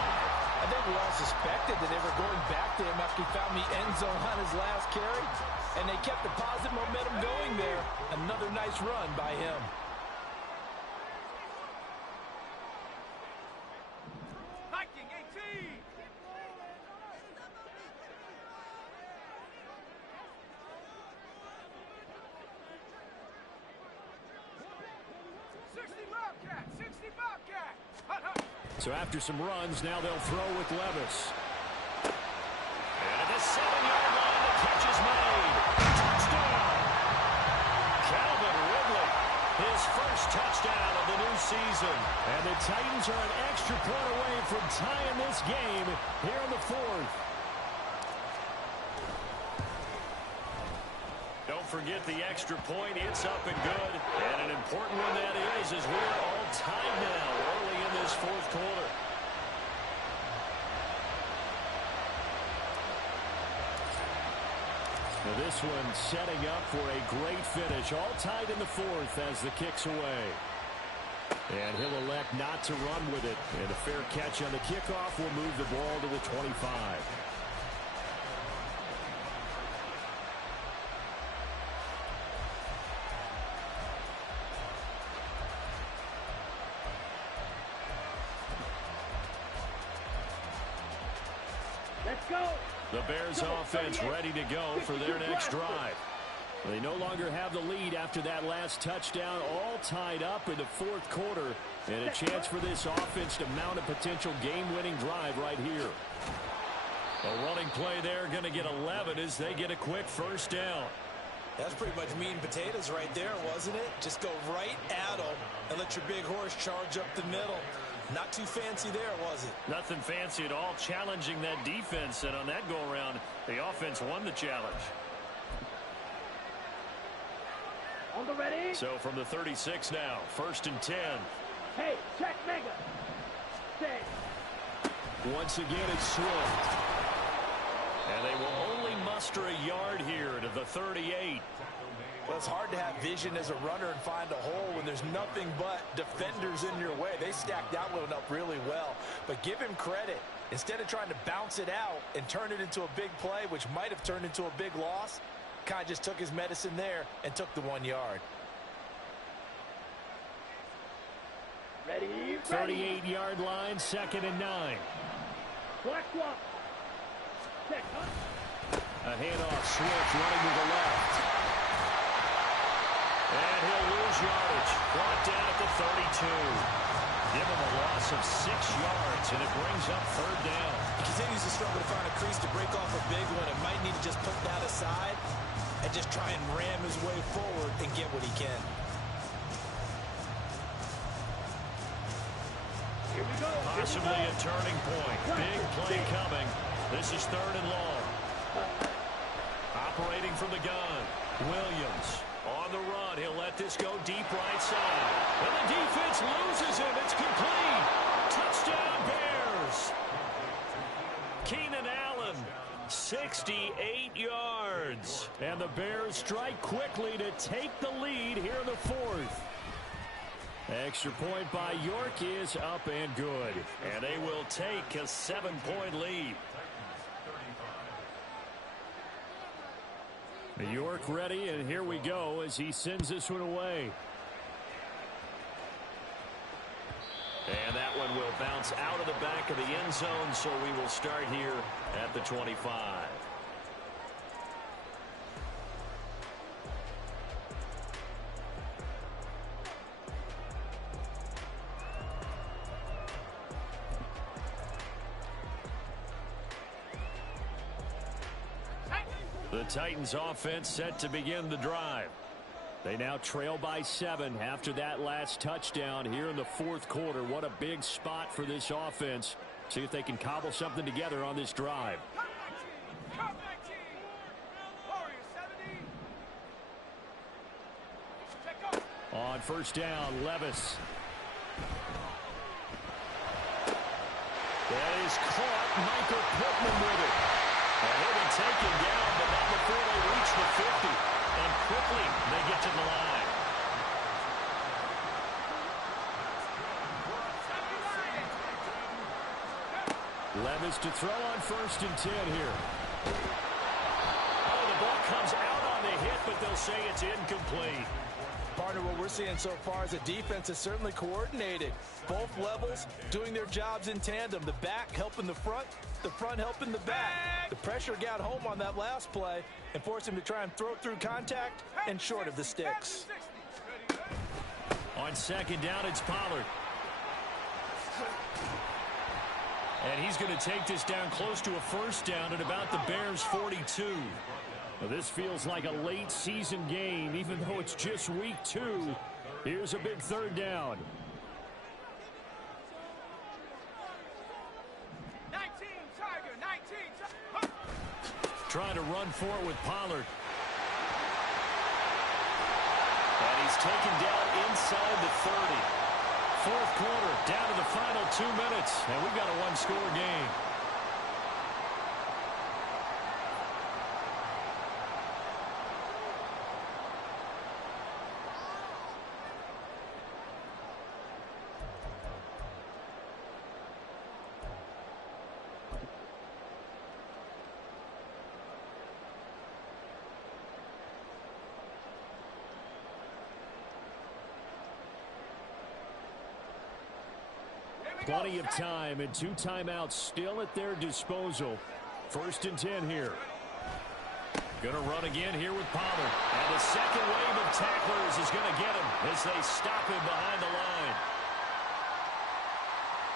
I think we all suspected that they were going back to him after he found the end zone on his last carry. And they kept the positive momentum going there. Another nice run by him. So after some runs, now they'll throw with Levis. And at the 7-yard line, the catch is made. Touchdown! Calvin Ridley, his first touchdown of the new season. And the Titans are an extra point away from tying this game here in the fourth. Don't forget the extra point. It's up and good. And an important one that is as we're all tied now early in this fourth quarter. Now this one setting up for a great finish. All tied in the fourth as the kick's away. And he'll elect not to run with it. And a fair catch on the kickoff will move the ball to the 25. Let's go. The Bears offense ready to go for their next drive. They no longer have the lead after that last touchdown, all tied up in the fourth quarter, and a chance for this offense to mount a potential game-winning drive right here. A running play there, going to get 11 as they get a quick first down. That's pretty much meat and potatoes right there, wasn't it? Just go right at them and let your big horse charge up the middle. Not too fancy there, was it? Nothing fancy at all, challenging that defense, and on that go-around, the offense won the challenge. On the ready. So from the 36 now, 1st and 10. Hey, check mega. Stay. Once again, it's Swift. And they will only muster a yard here to the 38. Well, it's hard to have vision as a runner and find a hole when there's nothing but defenders in your way. They stacked that one up really well. But give him credit. Instead of trying to bounce it out and turn it into a big play, which might have turned into a big loss, kind of just took his medicine there and took the 1 yard. Ready. 38-yard line, 2nd and 9. Black swap. Check, huh? A handoff, Swift running to the left. And he'll lose yardage. Brought down at the 32. Give him a loss of 6 yards, and it brings up 3rd down. He continues to struggle to find a crease to break off a big one and might need to just put that aside and just try and ram his way forward and get what he can. Here we go. Possibly a turning point. Big play coming. This is 3rd and long. Operating from the gun. Williams on the run. He'll let this go deep right side. And the defense loses him. It's complete. Touchdown Bears. Keenan Allen, 68 yards. And the Bears strike quickly to take the lead here in the fourth. Extra point by York is up and good. And they will take a 7-point lead. York ready, and here we go as he sends this one away. And that one will bounce out of the back of the end zone, so we will start here at the 25. The Titans offense set to begin the drive. They now trail by 7 after that last touchdown here in the fourth quarter. What a big spot for this offense. See if they can cobble something together on this drive. On 1st down, Levis. That is caught. Michael Pittman with it. And he'll be taken down, but not before they reach the 50. And quickly, they get to the line. Levis to throw on 1st and 10 here. Oh, the ball comes out on the hit, but they'll say it's incomplete. Partner, what we're seeing so far is the defense is certainly coordinated. Both levels doing their jobs in tandem. The back helping the front helping the back. The pressure got home on that last play and forced him to try and throw through contact and short of the sticks. On 2nd down, it's Pollard. And he's going to take this down close to a first down at about the Bears' 42. Well, this feels like a late season game, even though it's just week 2. Here's a big third down. 19, Tiger, 19. Trying to run for it with Pollard. And he's taken down inside the 30. Fourth quarter, down to the final 2 minutes, and we've got a one-score game. Plenty of time and 2 timeouts still at their disposal. 1st and 10 here. Going to run again here with Pollard. And the second wave of tacklers is going to get him as they stop him behind the line.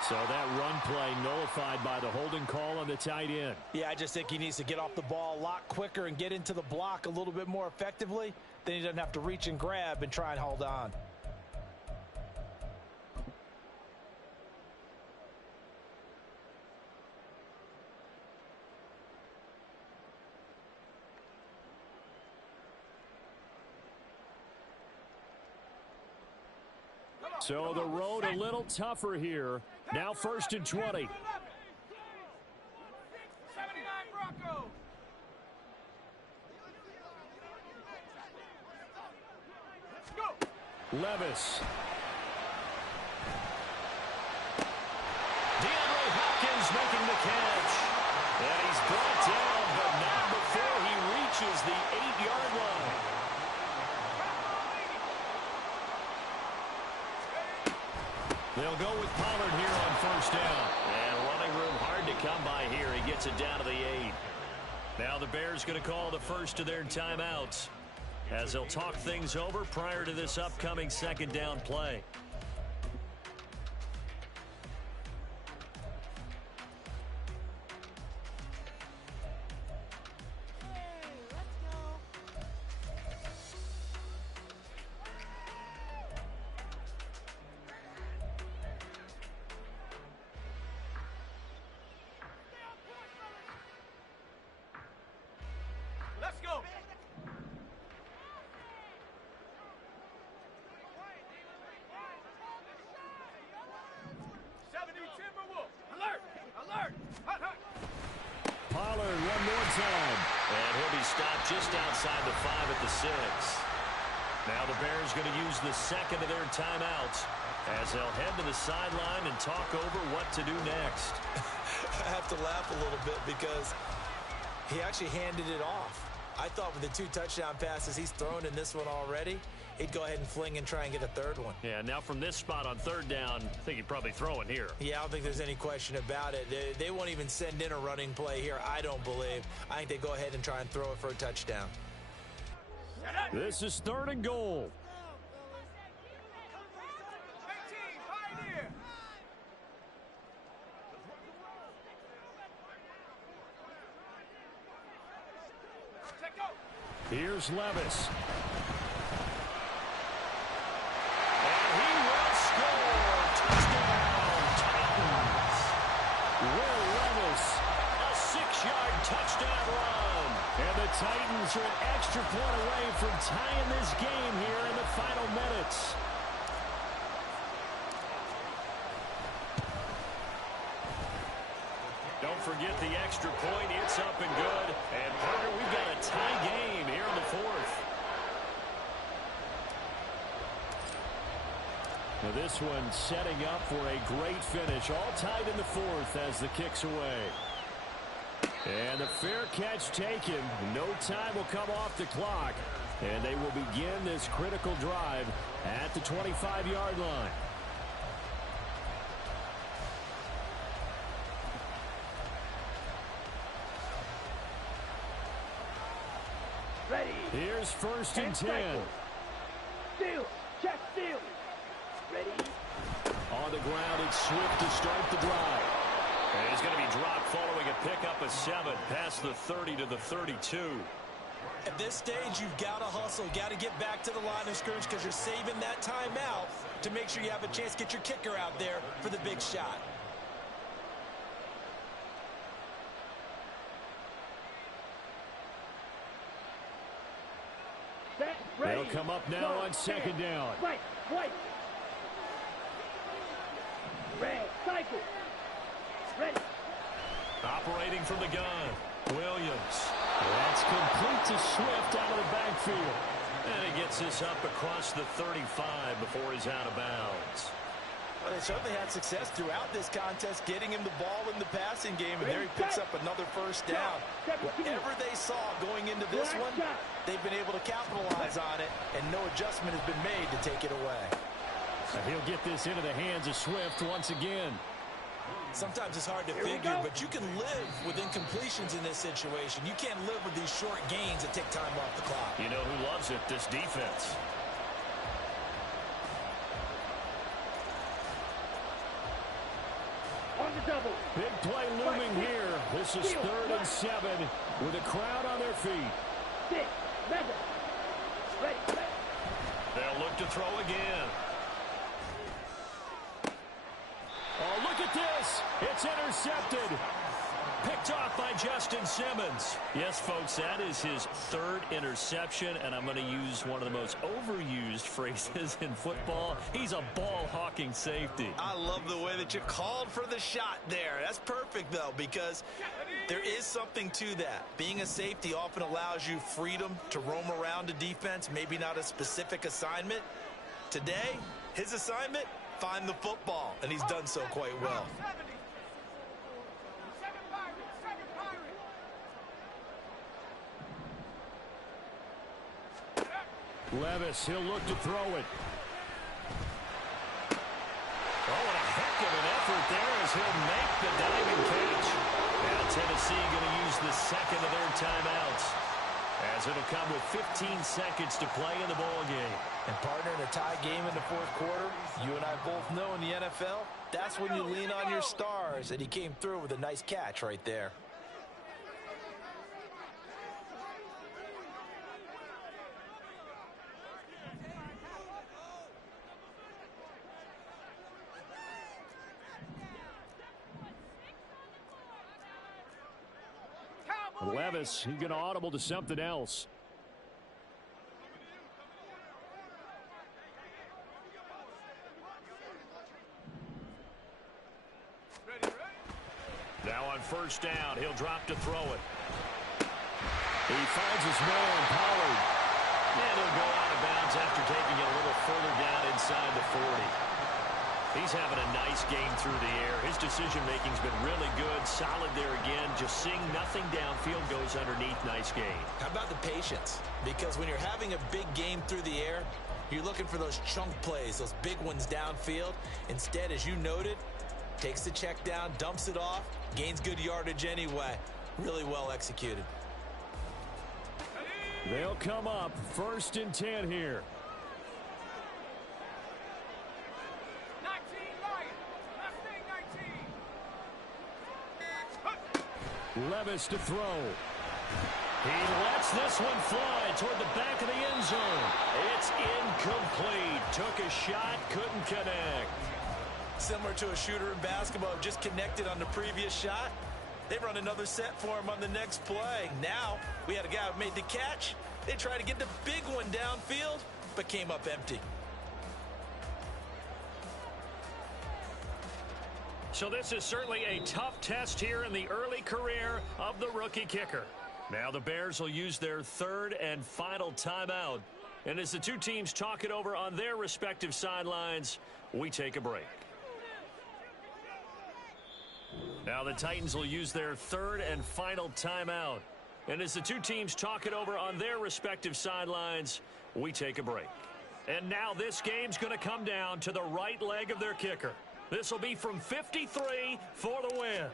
So that run play nullified by the holding call on the tight end. Yeah, I just think he needs to get off the ball a lot quicker and get into the block a little bit more effectively. Then he doesn't have to reach and grab and try and hold on. So the road a little tougher here. Now 1st and 20. 79 Broncos. Go. Levis. DeAndre Hopkins making the catch. And he's brought down, but not before he reaches the 8-yard line. They'll go with Pollard here on 1st down. And running room hard to come by here. He gets it down to the 8. Now the Bears going to call the first of their timeouts as they'll talk things over prior to this upcoming 2nd down play. Let's go. Alert! Alert! Hut, hut. Pollard one more time. And he'll be stopped just outside the 5 at the 6. Now the Bears going to use the second of their timeouts as they'll head to the sideline and talk over what to do next. I have to laugh a little bit because he actually handed it off. I thought with the 2 touchdown passes he's thrown in this one already, he'd go ahead and fling and try and get a 3rd one. Yeah, now from this spot on 3rd down, I think he'd probably throw it here. Yeah, I don't think there's any question about it. They won't even send in a running play here, I don't believe. I think they go ahead and try and throw it for a touchdown. This is 3rd and goal. 18, Pioneer. Check out. Here's Levis. And he will score. Touchdown, Titans. Will Levis. A 6-yard touchdown run. And the Titans are an extra point away from tying this game here in the final minutes. Don't forget the extra point. It's up and good. And Parker, we've got a tie game here in the 4th. Now this one setting up for a great finish. All tied in the 4th as the kick's away. And the fair catch taken. No time will come off the clock. And they will begin this critical drive at the 25-yard line. Ready. Here's 1st and 10. Steal. Check steal. Ready. On the ground, it's Swift to start the drive. And he's going to be dropped following a pickup of 7 past the 30 to the 32. At this stage, you've got to hustle. Got to get back to the line of scrimmage because you're saving that timeout to make sure you have a chance to get your kicker out there for the big shot. They'll come up now on second down. Right. Red, cycle. Ready. Operating from the gun, Williams. That's complete to Swift out of the backfield. And he gets this up across the 35 before he's out of bounds. Well, they certainly had success throughout this contest, getting him the ball in the passing game, and there he picks up another first down. Whatever they saw going into this one, they've been able to capitalize on it, and no adjustment has been made to take it away. And he'll get this into the hands of Swift once again. Sometimes it's hard to figure, but you can live with incompletions in this situation. You can't live with these short gains that take time off the clock. You know who loves it? This defense. On the double. Big play looming here. This is 3rd and 7 with a crowd on their feet. 6, level. Ready. They'll look to throw again. Oh, look at this. It's intercepted. Picked off by Justin Simmons. Yes, folks, that is his 3rd interception, and I'm going to use one of the most overused phrases in football. He's a ball-hawking safety. I love the way that you called for the shot there. That's perfect, though, because there is something to that. Being a safety often allows you freedom to roam around a defense, maybe not a specific assignment. Today, his assignment, find the football, and he's done so quite well. Levis, he'll look to throw it. Oh, what a heck of an effort there as he'll make the diving catch. Now Tennessee going to use the second of their timeouts, as it'll come with 15 seconds to play in the ball game. And partner, in a tie game in the 4th quarter, you and I both know in the NFL, that's when you lean on your stars, and he came through with a nice catch right there. Levis, he's going to audible to something else. Now on first down, he'll drop to throw it. He finds his man, Pollard. And he'll go out of bounds after taking it a little further down inside the 40. He's having a nice game through the air. His decision-making's been really good. Solid there again. Just seeing nothing downfield goes underneath. Nice game. How about the patience? Because when you're having a big game through the air, you're looking for those chunk plays, those big ones downfield. Instead, as you noted, takes the check down, dumps it off, gains good yardage anyway. Really well executed. They'll come up 1st and 10 here. Levis to throw. He lets this one fly toward the back of the end zone. It's incomplete. Took a shot, couldn't connect. Similar to a shooter in basketball, just connected on the previous shot. They run another set for him on the next play. Now, we had a guy who made the catch. They tried to get the big one downfield, but came up empty. So this is certainly a tough test here in the early career of the rookie kicker. Now the Bears will use their 3rd and final timeout. And as the two teams talk it over on their respective sidelines, we take a break. Now the Titans will use their 3rd and final timeout. And as the two teams talk it over on their respective sidelines, we take a break. And now this game's going to come down to the right leg of their kicker. This will be from 53 for the win.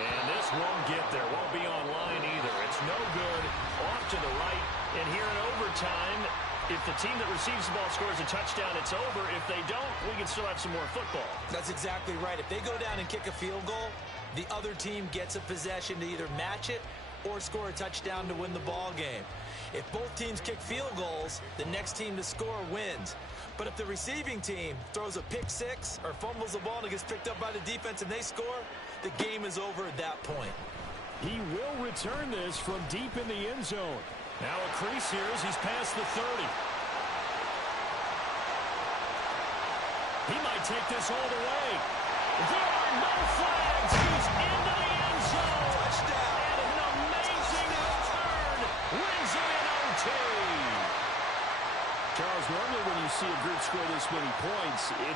And this won't get there. Won't be online either. It's no good. Off to the right. And here in overtime, If the team that receives the ball scores a touchdown, it's over. If they don't, we can still have some more football. That's exactly right. If they go down and kick a field goal, the other team gets a possession to either match it or score a touchdown to win the ball game. If both teams kick field goals, the next team to score wins. But if the receiving team throws a pick six or fumbles the ball and it gets picked up by the defense and they score, the game is over at that point. He will return this from deep in the end zone. Now a crease here as he's past the 30. He might take this all the way. There are no flags. He's into the end zone. Touchdown. And an amazing return wins it in OT. Charles, normally when you see a group score this many points,